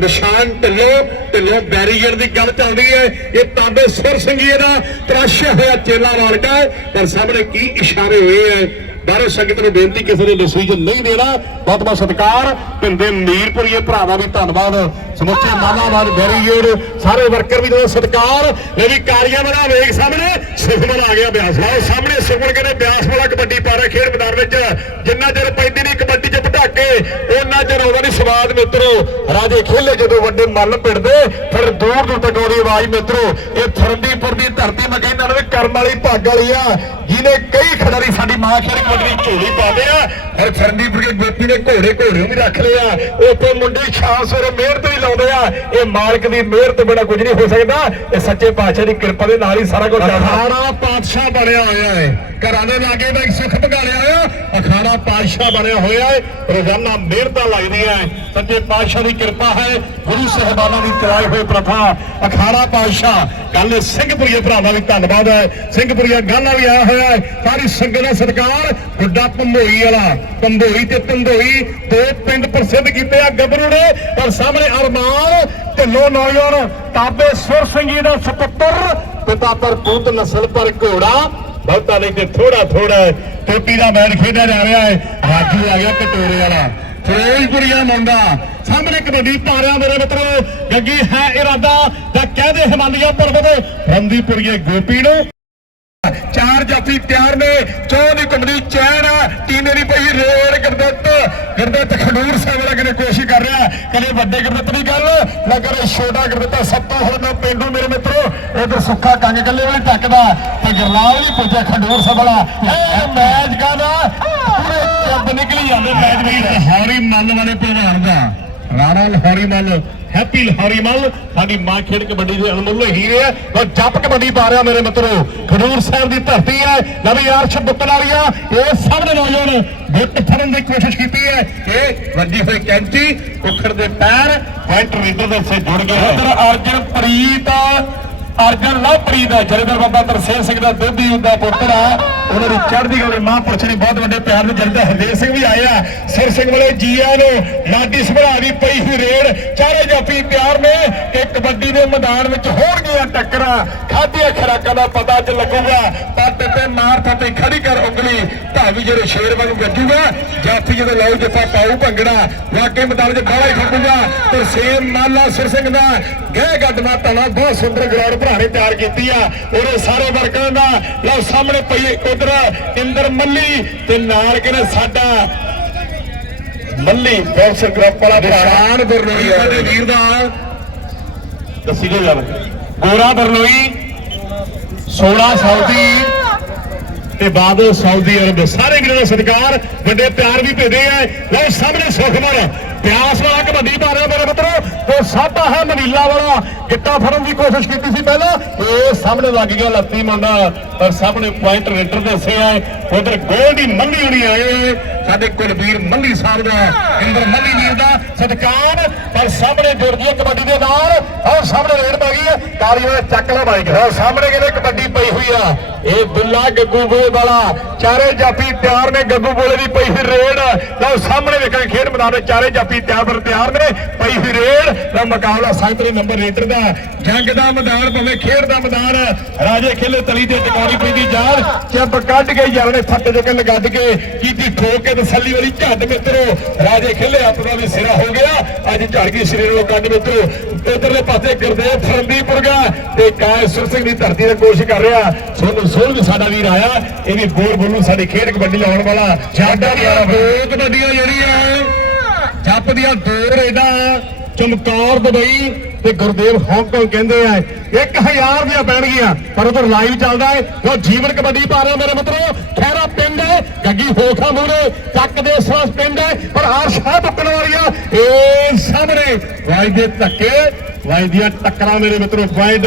ਨਿਸ਼ਾਨ ਢਿੱਲੋਂ ਢਿੱਲੋਂ ਬੈਰੀਅਰ ਦੀ ਗੱਲ ਚੱਲਦੀ ਹੈ। ਇਹ ਤਾਬੇ ਸੁਰ ਸਿੰਘੀਏ ਦਾ ਤਰਾਸ਼ਿਆ ਹੋਇਆ ਚੇਲਾ ਵਾਲਕਾ ਹੈ। ਪਰ ਸਾਹਮਣੇ ਕੀ ਇਸ਼ਾਰੇ ਹੋਏ ਹੈ? ਬਾਰੇ ਸੰਗਤ ਨੂੰ ਬੇਨਤੀ ਕਿਸੇ ਨੇ ਡਿਸੀਜਨ ਨਹੀਂ ਦੇਣਾ। ਬਹੁਤ ਬਹੁਤ ਸਤਿਕਾਰ। ਪਿੰਦੇ ਮੀਰਪੁਰੀਏ ਭਰਾ ਦਾ ਵੀ ਧੰਨਵਾਦ। ਸਮੁੱਚੇ ਮਾਲਾਬਾਦ ਬੈਰੀਅਰ ਸਾਰੇ ਵਰਕਰ ਵੀ ਦਾ ਸਤਿਕਾਰ, ਇਹ ਵੀ ਕਾਰੀਆਂ ਬਣਾ, ਵੇਖ ਸਾਹਮਣੇ ਸੁਖਮਨ ਆ ਗਿਆ ਬਿਆਸ। ਲਓ ਸਾਹਮਣੇ ਸੁਖਮਨ ਕਹਿੰਦੇ, ਬਿਆਸ ਵਾਲਾ ਕਬੱਡੀ ਪਾ ਰਿਹਾ ਖੇਡ ਮੈਦਾਨ ਵਿੱਚ। ਜਿੰਨਾ ਚਿਰ ਪੈਂਦੀ ਨਹੀਂ ਕਬੱਡੀ 'ਚ ਪਟਾਕੇ ਉਹਨਾਂ ਚਿਰ ਆਉਂਦਾ ਨਹੀਂ ਸਵਾਦ ਮਿੱਤਰੋ। ਰਾਜੇ ਖੇਲੇ ਜਦੋਂ ਵੱਡੇ ਮੱਲ ਪਿੜਦੇ, ਫਿਰ ਦੂਰ ਦੂਰ ਤੱਕ ਆਉਂਦੀ ਆਵਾਜ਼ ਮਿੱਤਰੋ। ਇਹ ਫਰੰਦੀਪੁਰ ਦੀ ਧਰਤੀ ਮੈਂ ਕਹਿੰਦਾ ਨਾ ਵੀ ਕਰਮ ਵਾਲੀ ਭਾਗ ਵਾਲੀ ਆ, ਜਿਹਨੇ ਕਈ ਖਿਡਾਰੀ ਸਾਡੀ ਮਾਂ ਖੇਡ ਕਬੱਡੀ ਝੋਲੀ ਪਾਉਂਦੇ ਆ ਔਰ ਫਰੰਦੀਪੁਰ ਦੇ ਗੋਪੀ ਨੇ ਘੋੜੇ ਘੋੜੇ ਵੀ ਰੱਖ ਲਿਆ ਉੱਥੇ ਮੁੰਡੇ ਸ਼ਾਮ ਸਵੇਰੇ ਮਿਹਰ ਤੋਂ ਹੀ ਲਾਉਂਦੇ ਆ, ਇਹ ਮਾਲਕ ਦੀ ਮਿਹਰ ਤੋਂ ਬਿਨਾ ਕੁਝ ਨਹੀਂ ਹੋ ਸਕਦਾ। ਇਹ ਸੱਚੇ ਪਾਤਸ਼ਾਹ ਦੀ ਕਿਰਪਾ ਦੇ ਨਾਲ ਹੀ ਸਾਰਾ ਕੁਝ ਚੱਲਦਾ। ਅਖਾੜਾ ਪਾਤਸ਼ਾਹ ਬਣਿਆ ਹੋਇਆ ਹੈ। ਘਰਾਂ ਦੇ ਲਾਗੇ ਦਾ ਇੱਕ ਭਗਾਲਿਆ ਹੋਇਆ ਅਖਾੜਾ ਪਾਤਸ਼ਾਹ ਬਣਿਆ ਹੋਇਆ ਹੈ। ਰੋਜ਼ਾਨਾ ਮਿਹਰਤਾਂ ਲੱਗਦੀਆਂ ਹੈ। ਸੱਚੇ ਪਾਤਸ਼ਾਹ ਦੀ ਕਿਰਪਾ ਹੈ। ਗੁਰੂ ਸਾਹਿਬਾਨਾਂ ਦੀ ਚਲਾਈ ਹੋਈ ਪ੍ਰਥਾ। ਅਖਾੜਾ ਪਾਤਸ਼ਾਹ ਕੱਲ ਸਿੰਘਪੁਰੀਏ ਭਰਾਵਾਂ ਵੀ ਧੰਨਵਾਦ ਹੈ। ਸਿੰਘਪੁਰੀਆ ਗਾਨਾ ਵੀ ਆਇਆ ਹੋਇਆ ਹੈ। ਸਾਰੀ ਸੰਗਤ ਦਾ ਸਤਿਕਾਰ। ਗੁੱਡਾ ਪੰਧੋਈ ਵਾਲਾ ਪੰਧੋਈ ਤੇ ਪੰਧੋਈ, ਦੋ ਪਿੰਡ ਪ੍ਰਸਿੱਧ ਕੀਤੇ ਆ ਗੱਭਰੂ ਨੇ। ਪਰ ਸਾਹਮਣੇ ਅਰਮਾਨ ਢਿੱਲੋਂ ਨੌਜਵਾਨ, ਤਾਬੇ ਸੁਰ ਸਿੰਘੀ ਦਾ ਸਪੁੱਤਰ, ਪਿਤਾ ਪਰ ਨਸਲ ਪਰ ਘੋੜਾ, ਬਹੁਤਾ ਨਹੀਂ ਤੇ ਥੋੜਾ ਥੋੜਾ ਟੋਪੀ ਦਾ ਮੈਚ ਖੇਡਿਆ ਜਾ ਰਿਹਾ ਹੈ। ਰਾਜੂ ਆ ਗਿਆ ਕਟੋਰੇ ਵਾਲਾ। ਫਿਰੋਜ਼ਪੁਰੀਆ ਮੁੰਡਾ, ਸਾਹਮਣੇ ਕਬੱਡੀ ਪਾ ਰਿਹਾ ਮੇਰੇ ਮਿੱਤਰੋ, ਗੱਗੀ ਹੈ ਇਰਾਦਾ, ਤਾਂ ਕਹਦੇ ਹਿਮਾਲਿਆ ਪਰਬਤ ਰੰਦੀਪੁਰੀਏ ਗੋਪੀ ਨੂੰ। ਚਾਰ ਜਾਫੀ ਤਿਆਰ ਨੇ, ਚੌਂ ਦੀ ਕੁੰਡਲੀ ਚੈਨ ਆ ਟੀਨੇ ਦੀ ਪਈ ਰੇਡ ਗਰਦੱਤ। ਗਰਦੱਤ ਖਡੂਰ ਸਾਹਿਬ ਵਾਲਾ ਕਿਨੇ ਕੋਸ਼ਿਸ਼ ਕਰ ਰਿਹਾ ਕਦੇ ਵੱਡੇ ਗਰਦੱਤ ਦੀ ਗੱਲ ਨਾ ਕਰੇ ਛੋਟਾ ਗਰਦੱਤ ਸਭ ਤੋਂ ਹੁਣ ਮੈਂ ਪਿੰਡੂ ਮੇਰੇ ਮਿੱਤਰੋ, ਇਧਰ ਸੁੱਖਾ ਕੰਗ ਕੱਲੇ ਵੀ ਟੱਕਦਾ, ਤੇ ਗਰਲਾਲ ਵੀ ਪੁੱਜਿਆ ਖਡੂਰ ਸਾਹਿਬ ਵਾਲਾ। ਇਹ ਮੈਚ ਕਾਦਾ ਪੂਰੇ ਚੱਬ ਨਿਕਲੀ ਜਾਂਦੇ ਮੈਚ ਵੀ ਹੌਰੀ ਮਨ ਵਾਲੇ ਪਹਿਲਵਾਨ ਦਾ। ਰਾਣਾ ਲਹੌਰੀ ਮੱਲ ਹੈਪੀ ਲਹੌਰੀ ਮੱਲ ਸਾਡੀ ਮਾਂ ਖੇਡ ਕਬੱਡੀ ਦੇ ਅਨਮੁੱਲ ਹੀਰੇ ਹੈ ਉਹ ਜੱਪ ਕਬੱਡੀ ਪਾ ਰਿਹਾ ਮੇਰੇ ਮਿੱਤਰੋ। ਖਡੂਰ ਸਾਹਿਬ ਦੀ ਧਰਤੀ ਹੈ ਨਵੀਂ ਯਾਰ ਬੁੱਤਲ ਵਾਲੀਆ ਇਹ ਸਭ ਦੇ ਨੌਜਵਾਨ ਗੁੱਟ ਫੜਨ ਦੀ ਕੋਸ਼ਿਸ਼ ਕੀਤੀ ਹੈ ਇਹ ਵੱਡੀ ਹੋਈ ਕੈਂਚੀ, ਉਖੜ ਦੇ ਪੈਰ ਪੁਆਇੰਟ ਰੀਡਰ ਦੇ ਸੇ ਜੁੜ ਗਿਆ ਉਧਰ ਅਰਜਨ ਪ੍ਰੀਤ ਅਰਜਨ ਲਵਪ੍ਰੀਤ ਜਰਦਰ ਬਾਬਾ ਤਰਸੇਮ ਸਿੰਘ ਦਾ ਦੋਧੀ ਉਹਦਾ ਪੁੱਤਰ ਆ। ਉਹਨਾਂ ਦੀ ਚੜ੍ਹਦੀ ਕਲਾ ਮਹਾਂਪੁਰਸ਼ ਨੇ ਬਹੁਤ ਵੱਡੇ ਪਿਆਰ ਨਾਲ ਜਰਦਾ ਹਰਦੇਵ ਸਿੰਘ ਵੀ ਆਏ ਸਿਰ ਸਿੰਘ ਵਾਲੇ ਜੀਆਂ ਨੂੰ ਲਾਡੀ ਸਭਰਾ ਦੀ ਪਈ ਹੋਈ ਰੇਡ। ਚਾਰੇ ਜਾਫੀ ਤਿਆਰ ਨੇ ਕਿ ਕਬੱਡੀ ਦੇ ਮੈਦਾਨ ਵਿੱਚ ਹੋਣਗੀਆਂ ਟੱਕਰਾਂ। ਖਾਧੀਆਂ ਖਰਾਕਾਂ ਦਾ ਪਤਾ ਚ ਲੱਗੂਗਾ। ਪੱਟ ਤੇ ਮਾਰ ਤੇ ਖੜੀ ਕਰ ਉਂਗਲੀ। ਭਾਵੇਂ ਜਿਹੜੇ ਸ਼ੇਰ ਵਾਂਗੂ ਗੱਜੂਗਾ ਜਾਫੀ ਜਦੋਂ ਲਾਉ ਜੱਫਾ ਪਾਉ ਭੰਗੜਾ। ਵਾਕੇ ਮੈਦਾਨ 'ਚ ਬਾਲਾ ਹੀ ਫੱਟੂਗਾ ਤੇ ਸੇਮ ਮਾਲਾ ਸਿਰ ਸਿੰਘ ਦਾ ਗਹਿ ਗੱਡ ਮਾ ਧਣਾ ਬਹੁਤ ਸੁੰਦਰ ਗਰਾਊਂਡ ਭਰਾ ਨੇ ਤਿਆਰ ਕੀਤੀ ਆ। ਉਹਦੇ ਸਾਰੇ ਵਰਕਰਾਂ ਦਾ ਲਓ ਸਾਹਮਣੇ ਪਈ ਉਧਰ ਇੰਦਰ ਮੱਲੀ ਤੇ ਨਾਲ ਕਿਨੇ ਸਾਡਾ ਮੱਲੀ ਬੌਕਸ ਗਰੁੱਪ ਵਾਲਾ ਨਿਸ਼ਾਨ ਬਰਨੋਈ ਸਾਡੇ ਵੀਰ ਦਾ। ਦੱਸੀ ਜੋ ਯਾਰ ਗੋਰਾ ਬਰਨੋਈ 16 ਸਾਊਦੀ ਤੇ ਬਾਅਦ ਸਾਊਦੀ ਅਰਬ ਸਾਰੇ ਵੀਰਾਂ ਦਾ ਸਤਿਕਾਰ ਵੱਡੇ ਪਿਆਰ ਵੀ ਭੇਜੇ ਆ। ਲਓ ਸਾਹਮਣੇ ਸੁਖਮਨ ਪਿਆਸ ਵਾਲਾ ਕਬੱਡੀ ਪਾ ਰਿਹਾ ਮੇਰੇ ਮਿੱਤਰੋ ਤੇ ਸਾਡਾ ਹੈ ਮਨੀਲਾ ਵਾਲਾ। ਗਿੱਟਾ ਫੜਨ ਦੀ ਕੋਸ਼ਿਸ਼ ਕੀਤੀ ਸੀ ਪਹਿਲਾਂ। ਇਹ ਸਾਹਮਣੇ ਲੱਗ ਗਿਆ ਲੱਤੀ ਮੰਡਾ, ਪਰ ਸਾਹਮਣੇ ਪੁਆਇੰਟ ਰੇਟਰ ਦੱਸੇ ਆ ਉਧਰ ਗੋਲਡੀ ਮੱਲੀ ਹੁਣੀ ਆਏ ਸਾਡੇ ਕੁਲਵੀਰ ਮੱਲੀ ਸਾਹਿਬ ਦਾ, ਇੰਦਰ ਮੱਲੀ ਵੀਰ ਦਾ ਸਤਿਕਾਰ, ਪਰ ਸਾਹਮਣੇ ਜੁੜ ਗਈ ਕਬੱਡੀ ਦੇ ਨਾਲ। ਆਹ ਸਾਹਮਣੇ ਰੇਡ ਪੈ ਗਈ ਹੈ। ਕਾਲੀ ਵਾਲਾ ਚੱਕ ਲਾ ਬਾਈਕ। ਆਹ ਸਾਹਮਣੇ ਕਿਤੇ ਕਬੱਡੀ ਪਈ ਹੋਈ ਆ? ਇਹ ਬਿੱਲਾ ਗੱਗੂ ਬੋਲੇ ਵਾਲਾ। ਚਾਰੇ ਜਾਫੀ ਤਿਆਰ ਨੇ, ਗੱਗੂ ਬੋਲੇ ਦੀ ਪਈ ਹੋਈ ਰੇਡ। ਲਓ ਸਾਹਮਣੇ ਵੇਖਣ ਖੇਡ ਮੈਦਾਨ ਦੇ ਚਾਰੇ ਜਾਫੀ ਤਿਆਰ ਪਰ ਤਿਆਰ ਨੇ, ਪਈ ਹੋਈ ਰੇਡ। ਦਾ ਮੁਕਾਬਲਾ ਸੰਤਰੀ ਨੰਬਰ ਰੇਟਰ ਦਾ। ਜੰਗ ਦਾ ਮੈਦਾਨ ਭਾਵੇਂ ਖੇਡ ਦਾ ਮੈਦਾਨ ਰਾਜੇ ਖੇਲੇ ਤਲੀ ਤੇ ਟਿਕਾਣੀ ਪੈਂਦੀ ਜਾਨ। ਚੱਬ ਕੱਢ ਕੇ ਯਾਰ ਨੇ ਫੱਟ ਦੇ ਕੇ ਗੱਡ ਕੇ ਕੀਤੀ ਠੋਕ ਕੇ ਤਸੱਲੀ ਵਾਲੀ ਝੱਡ ਮਿੱਤਰੋ, ਰਾਜੇ ਖੇਲੇ, ਆਪਣਾ ਵੀ ਸਿਰਾ ਹੋ ਗਿਆ। ਅੱਜ ਝੜ ਗਈ ਸਿਰੇ ਨੂੰ ਕੱਢ ਮਿੱਤਰੋ। ਇਧਰਲੇ ਪਾਸੇ ਗੁਰਦੇਵ ਫਰੰਦੀਪੁਰਗਾ ਤੇ ਕਾਇ ਸਿੰਘ ਦੀ ਧਰਤੀ ਤੇ ਕੋਸ਼ਿਸ਼ ਕਰ ਰਿਹਾ। ਸੋਨੂੰ ਸੋਲ ਵੀ ਸਾਡਾ ਵੀਰ ਆਇਆ। ਇਹ ਵੀ ਬੋਲ ਬੋਲੂ ਸਾਡੀ ਖੇਡ ਕਬੱਡੀ ਲਾਉਣ ਵਾਲਾ। ਸਾਡਾ ਵੀ ਦੋ ਕਬੱਡੀਆਂ ਜਿਹੜੀਆਂ ਜੱਪ ਦੀਆਂ ਦੋ ਰੇਡਾਂ। ਚਮਕੌਰ ਦੁਬਈ। ਤੇ ਗੁਰਦੇਵ ਹਾਂਗਕਾਂਗ ਕਹਿੰਦੇ ਆ 1000 ਦੀਆਂ ਪੈਣਗੀਆਂ, ਪਰ ਉਧਰ ਲਾਈਵ ਚੱਲਦਾ ਹੈ। ਉਹ ਜੀਵਨ ਕਬੱਡੀ ਪਾ ਰਿਹਾ ਮੇਰੇ ਮਿੱਤਰੋ। ਖੈਰਾ ਪਿੰਡ ਹੈ, ਗੱਗੀ ਹੋਖਾ ਮੂਰੇ ਚੱਕ ਦੇ ਸਵਾਸ ਪਿੰਡ ਹੈ, ਪਰ ਆਰਸ਼ਾ ਬੁੱਕਣ ਵਾਲੀਆਂ ਇਹ ਸਾਹਮਣੇ। ਵਾਈ ਦੇ ਧੱਕੇ, ਵਾਈ ਦੀਆਂ ਟੱਕਰਾਂ ਮੇਰੇ ਮਿੱਤਰੋ ਪੁਆਇੰਟ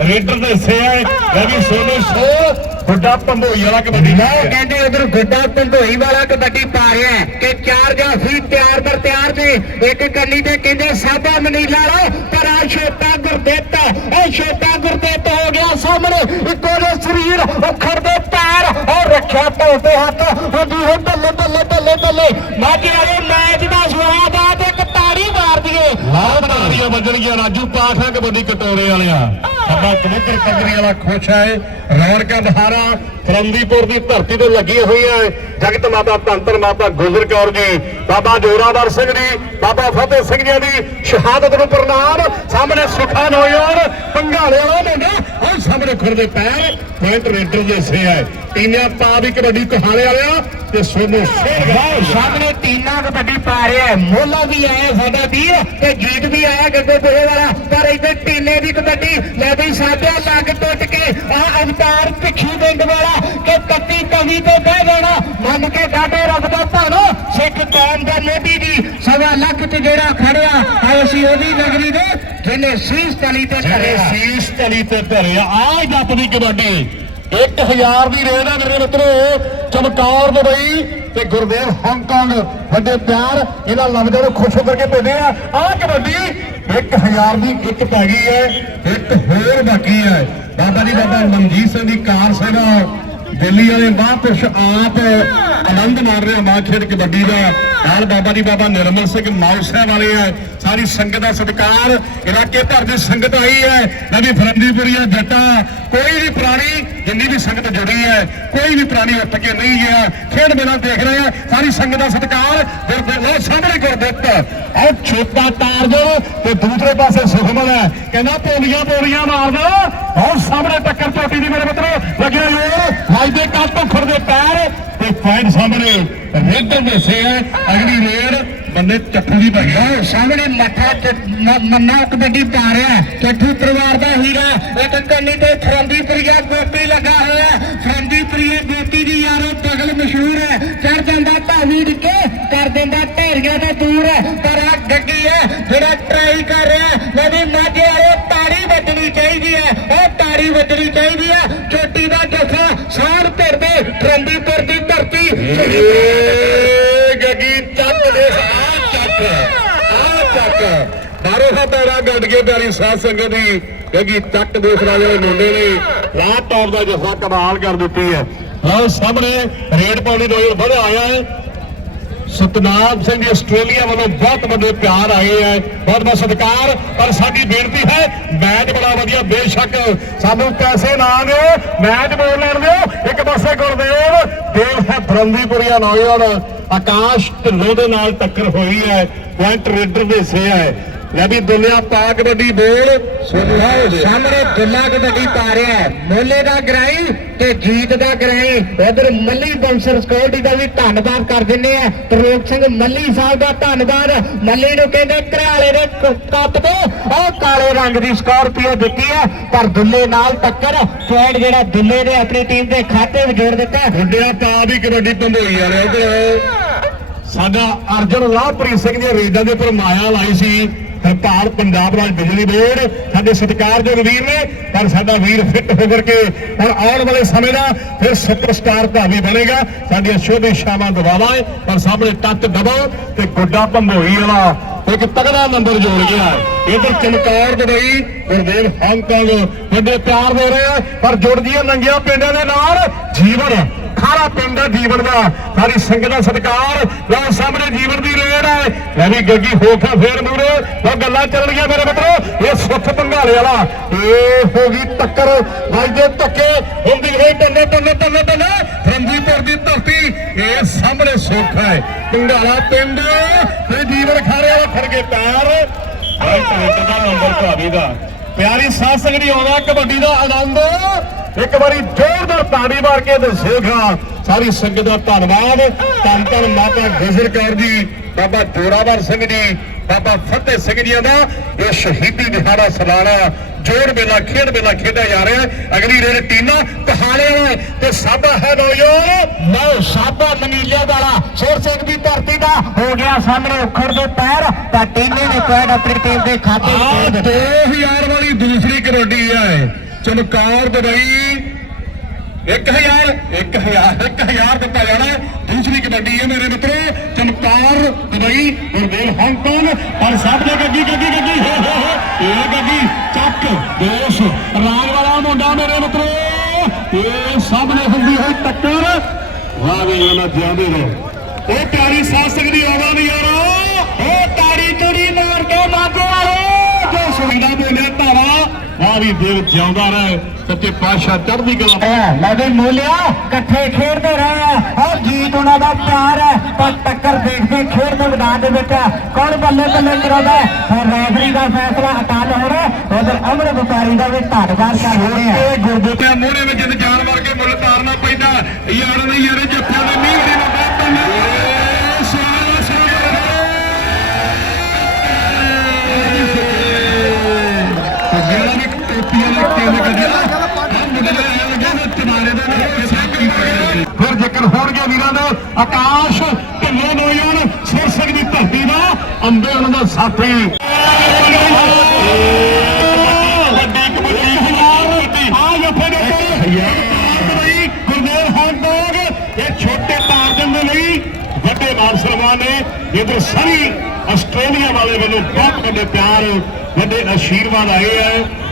ਰੇਡਰ ਦੇ ਸੇ ਹੈ ਰਵੀ ਸੋਨੂ ਸੋ ਵੱਡਾ ਪੰਭੋਈ ਵਾਲਾ ਕਬੱਡੀ ਨਾ ਕਹਿੰਦੇ ਉਧਰ ਗੁੱਡਾ ਪੰਧੋਈ ਵਾਲਾ ਕਬੱਡੀ ਪਾ ਰਿਹਾ ਹੈ ਕਿ ਚਾਰ ਜਾਫੀ ਤਿਆਰ ਬਰ ਤਿਆਰ ਨੇ ਇੱਕ ਕੰਨੀ ਤੇ ਕਹਿੰਦੇ ਸਾਬਾ ਮਨੀਲਾ ਵਾਲਾ ਪਰ ਆ ਛੋਟਾ ਗੁਰਦੇਤਾ ਇਹ ਛੋਟਾ ਗੁਰਦੇਤਾ ਹੋ ਗਿਆ ਸਾਹਮਣੇ। ਇੱਕੋ ਜਿਹਾ ਸਰੀਰ ਅੱਖਰ ਦੇ ਪੈਰ ਔਰ ਰੱਖਿਆ ਧੋਤੇ ਹੱਥ। ਉਹਦੀ ਹੋ ਬੱਲੇ ਬੱਲੇ ਬੱਲੇ ਬੱਲੇ। ਮਾਝੇ ਵਾਲੇ ਮੈਚ ਦਾ ਸਵਾਦ ਆ। ਤੇ ਤਾੜੀ ਮਾਰ ਦਈਏ। ਲਾਲ ਤਾਰੀਆਂ ਵੱਜਣਗੀਆਂ ਰਾਜੂ ਪਾਠਾ ਕਬੱਡੀ ਕਟੋਰੇ ਵਾਲਿਆ। ਸਾਡਾ ਕਬੂਤਰ ਕੰਗਰੀ ਵਾਲਾ ਖੁਸ਼ ਹੈ ਰੌਣਕਾਂ ਬਹਾਰਾ ਫਰੰਦੀਪੁਰ ਦੀ ਧਰਤੀ ਤੇ ਲੱਗੀਆਂ ਹੋਈਆਂ ਜਗਤ ਮਾਤਾ ਧੰਤਰ ਮਾਤਾ ਗੁਜਰ ਕੌਰ ਜੀ, ਬਾਬਾ ਜੋਰਾਵਰ ਸਿੰਘ ਜੀ, ਬਾਬਾ ਫਤਿਹ ਸਿੰਘ ਜੀ ਦੀ ਸ਼ਹਾਦਤ ਨੂੰ ਪ੍ਰਣਾਮ। ਸਾਹਮਣੇ ਸੁਖਾ ਨੌਜਵਾਨ, ਪੰਘਾਲੇ ਵਾਲਾ ਮੁੰਡਾ ਉਹ ਸਾਹਮਣੇ ਖੁਰਦੇ ਪੈਰ ਪੁਆਇੰਟ ਰੇਡਰ ਦੇ ਸੇ ਹੈ ਟੀਮਾਂ ਪਾ ਵੀ ਕਬੱਡੀ ਕਹਾਲੇ ਵਾਲਿਆ ਤੇ ਸੋਨੂ ਵਾਹ, ਸਾਹਮਣੇ ਟੀਨਾ ਕਬੱਡੀ ਪਾ ਰਿਹਾ ਹੈ। ਮੋਲਾ ਵੀ ਆਇਆ ਸਾਡਾ ਵੀਰ ਤੇ ਜੀਤ ਵੀ ਆਇਆ ਗੱਗੇ ਬੋਲੇ ਵਾਲਾ। ਪਰ ਇੱਥੇ ਟੀਨੇ ਦੀ ਕਬੱਡੀ ਲੈ ਵੀ ਸਾਡਿਆ ਲੱਗ ਟੁੱਟ ਕੇ। ਆ ਅਵਤਾਰ ਭਿੱਖੀ ਦੇਣ ਵਾਲਾ ਕਿ ਕੱਤੀ ਤਵੀ ਤੇ ਬਹਿ ਜਾਣਾ। ਮੰਨ ਕੇ ਗਾਡੇ ਰੱਖਦਾ ਭਾਣੋ ਸਿੱਖ ਕੌਮ ਦਾ ਮੋਢੀ ਜੀ ਸਵਾ ਲੱਖ ਤੇ ਜਿਹੜਾ ਖੜਿਆ ਆਏ ਸੀ ਉਹਦੀ ਨਗਰੀ ਦੇ ਜਿਹਨੇ ਸੀਸ ਤਲੀ ਤੇ ਧਰਿਆ। ਸੀਸ ਤਲੀ ਤੇ ਧਰਿਆ ਆ ਜੱਪ ਦੀ ਕਬੱਡੀ। 1000 ਦੀ ਰੇਡ ਹੈ ਮੇਰੇ ਮਿੱਤਰੋ ਚਮਕੌਰ ਦੁਬਈ ਤੇ ਗੁਰਦੇਵ ਹਾਂਗਕਾਂਗ। ਵੱਡੇ ਪਿਆਰ ਇਹਨਾਂ ਲਫ਼ਜ਼ਾਂ ਨੂੰ ਖੁਸ਼ ਹੋ ਕਰਕੇ ਭੇਜੇ ਆ। ਆ ਕਬੱਡੀ 1000 ਦੀ ਇੱਕ ਪੈ ਗਈ ਹੈ ਇੱਕ ਹੋਰ ਬਾਕੀ ਹੈ। ਬਾਬਾ ਜੀ ਬਾਬਾ ਮਨਜੀਤ ਸਿੰਘ ਦੀ ਕਾਰ ਸੇਵਾ ਦਿੱਲੀ ਵਾਲੇ ਮਹਾਂਪੁਰਸ਼ ਆਪ ਆਨੰਦ ਮਾਣ ਰਿਹਾ ਮਾਂ ਖੇਡ ਕਬੱਡੀ ਦਾ। ਨਾਲ ਬਾਬਾ ਜੀ ਬਾਬਾ ਨਿਰਮਲ ਸਿੰਘ ਮਾਉਸਾ ਵਾਲੇ ਆ। ਸਾਰੀ ਸੰਗਤ ਦਾ ਸਤਿਕਾਰ, ਇਲਾਕੇ ਭਰ ਦੀ ਸੰਗਤ ਆਈ ਹੈ। ਨਵੀਂ ਫਰੰਦੀਪੁਰੀਆ ਜੱਟਾ, ਕੋਈ ਵੀ ਪ੍ਰਾਣੀ ਜਿੰਨੀ ਵੀ ਸੰਗਤ ਜੁੜੀ ਹੈ, ਕੋਈ ਵੀ ਪ੍ਰਾਣੀ ਉੱਠ ਕੇ ਨਹੀਂ ਗਿਆ। ਖੇਡ ਮੇਲਾ ਦੇਖ ਰਹੇ ਆ ਸਾਰੀ ਸੰਗਤ ਦਾ ਸਤਿਕਾਰ ਗੁਰਦੇਵ ਸਾਹਮਣੇ ਗੁਰਦਿੱਤ ਆਹ ਛੋਟਾ ਤਾਰ ਜੋ ਤੇ ਦੂਸਰੇ ਪਾਸੇ ਸੁਖਮਨ ਹੈ। ਕਹਿੰਦਾ ਪੋਲੀਆਂ ਪੋਲੀਆਂ ਮਾਰ ਦੋ ਆਹ ਸਾਹਮਣੇ ਟੱਕਰ ਝੋਟੀ ਦੀ ਮੇਰੇ ਮਿੱਤਰੋ ਲੱਗਿਆ ਯੋਰ ਹਾਈ ਦੇ ਕੱਟ ਤੋਂ ਖੁਰਦੇ ਪੈਰ ਤੇ ਪੁਆਇੰਟ ਸਾਹਮਣੇ। ਰੇਡਰ ਦੇ ਸੇ ਹੈ ਅਗਲੀ ਰੇਡ ਬੰਦੇ ਚੱਠੂ ਦੀ ਆ ਆਹ ਸਾਹਮਣੇ ਮੱਥਾ ਮੰਨਾ ਕਬੱਡੀ ਪਾ ਰਿਹਾ। ਚੱਠੂ ਪਰਿਵਾਰ ਦਾ ਹੀਰਾ ਇੱਕ ਕੰਨੀ ਤੇ ਫਰੰਦੀਪੁਰੀਆ ਗੋਪੀ ਲੱਗਾ ਹੋਇਆ ਫਰੰਦੀਪੁਰੀਆ ਗੋਪੀ ਦੀ ਯਾਰੋ ਬਗਲ ਮਸ਼ਹੂਰ ਹੈ। ਚੜ ਜਾਂਦਾ ਭਾਵੀ ਡਿੱਕੇ ਕਰ ਦਿੰਦਾ ਢੇਰੀਆਂ ਦਾ ਦੂਰ ਪਰ ਆ ਗੱਗੀ ਹੈ ਜਿਹੜਾ ਟਰਾਈ ਕਰ ਰਿਹਾ ਮੇਰੀ ਮਾਝੇ ਵਾਲੇ ਤਾੜੀ ਵੱਜਣੀ ਚਾਹੀਦੀ ਹੈ। ਉਹ ਤਾੜੀ ਵੱਜਣੀ ਚਾਹੀਦੀ ਹੈ। ਚੋਟੀ ਦਾ ਜੱਫਾ ਸਾਰ ਭਿਰਦੇ ਫਰੰਦੀਪੁਰ ਦੀ ਧਰਤੀ ਏ ਗੱਗੀ ਚੱਕ ਦੇ ਆ ਚੱਕ ਆ ਚੱਕ ਬਾਰੋ ਸਾ ਪੈਰਾ ਗੱਡ ਕੇ ਪਿਆਰੀ ਸਾਧ ਸੰਗਤ ਦੀ ਗੱਗੀ ਚੱਕ ਦੇਖ ਦੇ ਮੁੰਡੇ ਨੇ ਲਾ ਟੌਪ ਦਾ ਜਫਾ ਕਮਾਲ ਕਰ ਦਿੱਤੀ ਹੈ। ਲਓ ਸਾਹਮਣੇ ਰੇਡ ਪਾਉਣੀ ਨੋਜ਼ਰ ਵਧਿਆ ਆਇਆ ਹੈ। ਸਤਨਾਮ ਸਿੰਘ ਜੀ ਆਸਟ੍ਰੇਲੀਆ ਵੱਲੋਂ ਬਹੁਤ ਵੱਡੇ ਪਿਆਰ ਆਏ ਹੈ। ਬਹੁਤ ਬਹੁਤ ਸਤਿਕਾਰ, ਪਰ ਸਾਡੀ ਬੇਨਤੀ ਹੈ, ਮੈਚ ਬੜਾ ਵਧੀਆ, ਬੇਸ਼ੱਕ ਸਾਨੂੰ ਪੈਸੇ ਨਾ ਦਿਓ, ਮੈਚ ਬੋਲ ਲੈਣ ਦਿਓ। ਇੱਕ ਪਾਸੇ ਗੁਰਦੇਵ, ਦੇਵ ਹੈ ਫਰੰਦੀਪੁਰੀਆ ਨੌਜਵਾਨ, ਆਕਾਸ਼ ਢਿੱਲੋਂ ਦੇ ਨਾਲ ਟੱਕਰ ਹੋਈ ਹੈ। ਪੁਆਇੰਟ ਰੇਡਰ ਦੇ ਸੇ ਹੈ। ਲੈ ਵੀ ਦੁਨੀਆ ਪਾ ਕਬੱਡੀ ਬੋਲ। ਸਾਹਮਣੇ ਦੁੱਲਾ ਕਬੱਡੀ ਪਾ ਰਿਹਾ ਹੈ। ਮੋਲੇ ਦਾ ਗਰਾਈ ਤੇ ਜੀਤ ਦਾ ਗਰਾਈ। ਉਧਰ ਮੱਲੀ ਬੰਸਰ ਸਕਿਉਰਟੀ ਦਾ ਵੀ ਧੰਨਵਾਦ ਕਰ ਦਿੰਨੇ ਆ। ਤਰਲੋਕ ਸਿੰਘ ਮੱਲੀ ਸਾਹਿਬ ਦਾ ਧੰਨਵਾਦ। ਮੱਲੀ ਨੂੰ ਕਹਿੰਦੇ ਘਰਾਲੇ ਦੇ ਕੱਪ ਤੋਂ। ਉਹ ਕਾਲੇ ਰੰਗ ਦੀ ਸਕਾਰਪੀਓ ਦਿੱਤੀ ਹੈ ਪਰ ਦੁੱਲੇ ਨਾਲ ਟੱਕਰ। ਪੁਆਇੰਟ ਜਿਹੜਾ ਦੁੱਲੇ ਨੇ ਆਪਣੀ ਟੀਮ ਦੇ ਖਾਤੇ ਵਿੱਚ ਜੋੜ ਦਿੱਤਾ। ਮੁੰਡਿਆ ਤਾਂ ਵੀ ਕਬੱਡੀ ਆ ਰਿਹਾ ਉਧਰ ਸਾਡਾ ਅਰਜਨ ਲਾਹਪ੍ਰੀਤ ਸਿੰਘ ਦੀਆਂ ਰੇਡਾਂ ਦੇ ਉੱਪਰ ਮਾਇਆ ਲਾਈ ਸੀ। ਹਰਪਾਲ ਪੰਜਾਬ ਰਾਜ ਬਿਜਲੀ ਬੋਰਡ, ਸਾਡੇ ਸਤਿਕਾਰਯੋਗ ਵੀਰ ਨੇ, ਪਰ ਸਾਡਾ ਵੀਰ ਫਿੱਟ ਹੋ ਕਰਕੇ ਹੁਣ ਆਉਣ ਵਾਲੇ ਸਮੇਂ ਦਾ ਫਿਰ ਸੁਪਰਸਟਾਰ ਭਾਵੀ ਬਣੇਗਾ। ਸਾਡੀਆਂ ਸ਼ੁਭ ਸ਼ਾਮਾਂ ਦਵਾਵਾਂ ਹੈ ਪਰ ਸਾਹਮਣੇ ਟੱਟ ਦਬਾਓ ਤੇ ਗੁੱਡਾ ਭੰਬੋਈ ਵਾਲਾ ਇੱਕ ਤਗੜਾ ਨੰਬਰ ਜੋੜ ਗਿਆ ਇਧਰ ਚਮਕੌਰ ਦੁਬਈ ਗੁਰਦੇਵ ਹਾਂਗਕਾਂਗ ਵੱਡੇ ਪਿਆਰ ਦੇ ਰਹੇ ਆ, ਪਰ ਜੁੜਦੀਆਂ ਨੰਗੀਆਂ ਪਿੰਡਾਂ ਦੇ ਨਾਲ ਜੀਵਨ। ਖਾਰਾ ਪਿੰਡ ਦਾ ਜੀਵਨ ਦਾ। ਸਾਰੀ ਸੰਗਤ ਦਾ ਸਤਿਕਾਰ। ਲਓ, ਸਾਹਮਣੇ ਜੀਵਨ ਦੀ ਰੇਡ ਹੈ। ਲੈ ਵੀ ਗੱਗੀ ਹੋਖਾ ਫੇਰ ਮੂਰੇ। ਉਹ ਗੱਲਾਂ ਚੱਲਣਗੀਆਂ ਮੇਰੇ ਮਿੱਤਰੋ। ਇਹ ਸੁੱਖ ਪੰਘਾਲੇ ਵਾਲਾ। ਇਹ ਹੋ ਗਈ ਟੱਕਰ। ਵੱਜਦੇ ਧੱਕੇ। ਹੁੰਦੀ ਹੋਈ ਟੰਨੇ ਟੰਨੇ ਟੰਨੇ ਟੰਨੇ ਰੰਜੀਪੁਰ ਦੀ ਧਰਤੀ। ਇਹ ਸਾਹਮਣੇ ਸੁੱਖ ਹੈ। ਪੰਘਾਲਾ ਪਿੰਡ। ਤੇ ਜੀਵਨ ਖਾਰੇ ਵਾਲਾ ਫੜ ਕੇ ਪੈਰ। ਹਾਈ ਟਰੈਕਟਰ ਦਾ ਨੰਬਰ ਭਾਵੀ ਦਾ। ਪਿਆਰੀ ਸਾਧ ਸੰਗੜੀ ਆਉਂਦਾ, ਕਬੱਡੀ ਦਾ ਆਨੰਦ। ਇੱਕ ਵਾਰੀ ਜ਼ੋਰਦਾਰ ਤਾੜੀ ਮਾਰ ਕੇ ਦੱਸੇਗਾ ਸਾਰੀ ਸੰਗਤ ਦਾ ਧੰਨਵਾਦ। ਧੰਨ ਧੰਨ ਮਾਤਾ ਗੁਜਰ ਕੌਰ ਜੀ ਬਾਬਾ ਜੋਰਾਵਰ ਸਿੰਘ ਜੀ ਬਾਬਾ ਫਤਿਹ ਸਿੰਘ ਜੀ ਦਾ। ਇਹ ਸ਼ਹੀਦੀ ਦਿਹਾੜਾ ਸਲਾਨਾ। ਜੋੜ ਮੇਲਾ ਖੇਡ ਮੇਲਾ ਖੇਡਿਆ ਜਾ ਰਿਹਾ ਹੈ। ਅਗਲੀ ਰੇਡ ਟੀਨਾ ਪਹਾੜੇ ਵਾਲਾ ਤੇ ਸਾਬਾ ਹੈ ਨੌਜਵਾਨ। ਲਓ ਸਾਬਾ ਮਨੀਲੇ ਵਾਲਾ ਸ਼ੇਰ ਸਿੰਘ ਦੀ ਧਰਤੀ ਦਾ ਹੋ ਗਿਆ ਸਾਹਮਣੇ ਉਖੜ ਦੇ ਪੈਰ। ਤਾਂ ਟੀਮੇ ਨੇ ਪੁਆਇੰਟ ਆਪਣੀ ਟੀਮ ਦੇ ਖਾਤੇ ਵਿੱਚ। ਆ ਜੋੜ ਦਿੱਤਾ 2000 ਵਾਲੀ ਦੂਸਰੀ ਕਬੱਡੀ ਹੈ। ਚਮਕੌਰ ਦੁਬਈ 1000 1000 1000 ਦਿੱਤਾ ਜਾਣਾ ਦੂਸਰੀ ਕਬੱਡੀ ਹੈ ਮੇਰੇ ਮਿੱਤਰੋ, ਚਮਕੌਰ, ਦੁਬਈ ਗੁਰਦੇਵ ਹਾਂਗਕਾਂਗ ਪਰ ਸਭ ਦੇ ਗੱਗੀ ਗੱਗੀ ਗੱਗੀ ਹੋ ਹੋ ਹੋ। ਇਹ ਗੱਡੀ ਚੱਕ, ਦੋਸ। ਰਾਜ ਵਾਲਾ ਮੁੰਡਾ ਮੇਰੇ ਮਿੱਤਰੋ, ਇਹ ਨੇ ਹੁੰਦੀ ਹੋਈ ਟੱਕਰ। ਵਾਹ ਵੀ ਉਹਨਾਂ ਜਿਉਂਦੇ ਰਹੋ ਇਹ ਪਿਆਰੀ ਸਾਧ ਸੰਗਤ ਦੀ ਆਵਾ ਨਹੀਂ ਯਾਰੋ ਉਹ ਤਾੜੀ ਤੁੜੀ ਮਾਰ ਕੇ ਮਾਝੇ ਵਾਲੇ ਜੋ ਸੁਣਦਾ ਬੋਲਿਆ ਵੀ ਦਿਲ ਜਿਉਂਦਾ ਰਹੇ ਸੱਚੇ ਪਾਤਸ਼ਾਹ ਚੜ੍ਹਦੀ ਕਲਾ ਲੈ ਵੀ ਮੂਲਿਆ ਇਕੱਠੇ ਖੇਡਦੇ ਰਹੇ ਆ। ਔਰ ਜੀਤ ਉਹਨਾਂ ਦਾ ਪਿਆਰ ਹੈ ਪਰ ਟੱਕਰ ਦੇਖਦੇ ਖੇਡ ਦੇ ਮੈਦਾਨ ਦੇ ਵਿੱਚ ਕੌਣ ਬੱਲੇ ਬੱਲੇ ਕਰਾਉਂਦਾ ਹੈ? ਹੁਣ ਰੈਫਰੀ ਦਾ ਫੈਸਲਾ ਅਟਲ ਹੋਣਾ ਉਧਰ ਅਮਰ ਵਪਾਰੀ ਦਾ ਵੀ ਧੰਨਵਾਦ ਕਰ ਰਹੇ ਆ ਇਹ ਗੁਰਦੁੱਤਿਆਂ ਮੋਹਰੇ ਵਿੱਚ ਜਾਨ ਮਾਰ ਕੇ ਮੁੱਲ ਤਾਰਨਾ ਪੈਂਦਾ। ਯਾਰ ਨਹੀਂ ਯਾਰੇ ਹੋਣਗੇ ਵੀਰਾਂ ਦੇ। ਆਕਾਸ਼ ਢਿੱਲੋਂ ਨੌਜਵਾਨ ਸਿਰ ਦੀ ਧਰਤੀ ਦਾ ਅੰਬੇ ਉਹਨਾਂ ਦਾ ਸਾਥੀ। ਇਹ ਛੋਟੇ ਭਾਰਤ ਦੇ ਲਈ ਵੱਡੇ ਮਾਨ ਸਨਮਾਨ ਨੇ। ਇਧਰ ਸਾਰੀ ਆਸਟ੍ਰੇਲੀਆ ਵਾਲੇ ਵੱਲੋਂ ਬਹੁਤ ਵੱਡੇ ਪਿਆਰ, ਵੱਡੇ ਆਸ਼ੀਰਵਾਦ ਆਏ ਹੈ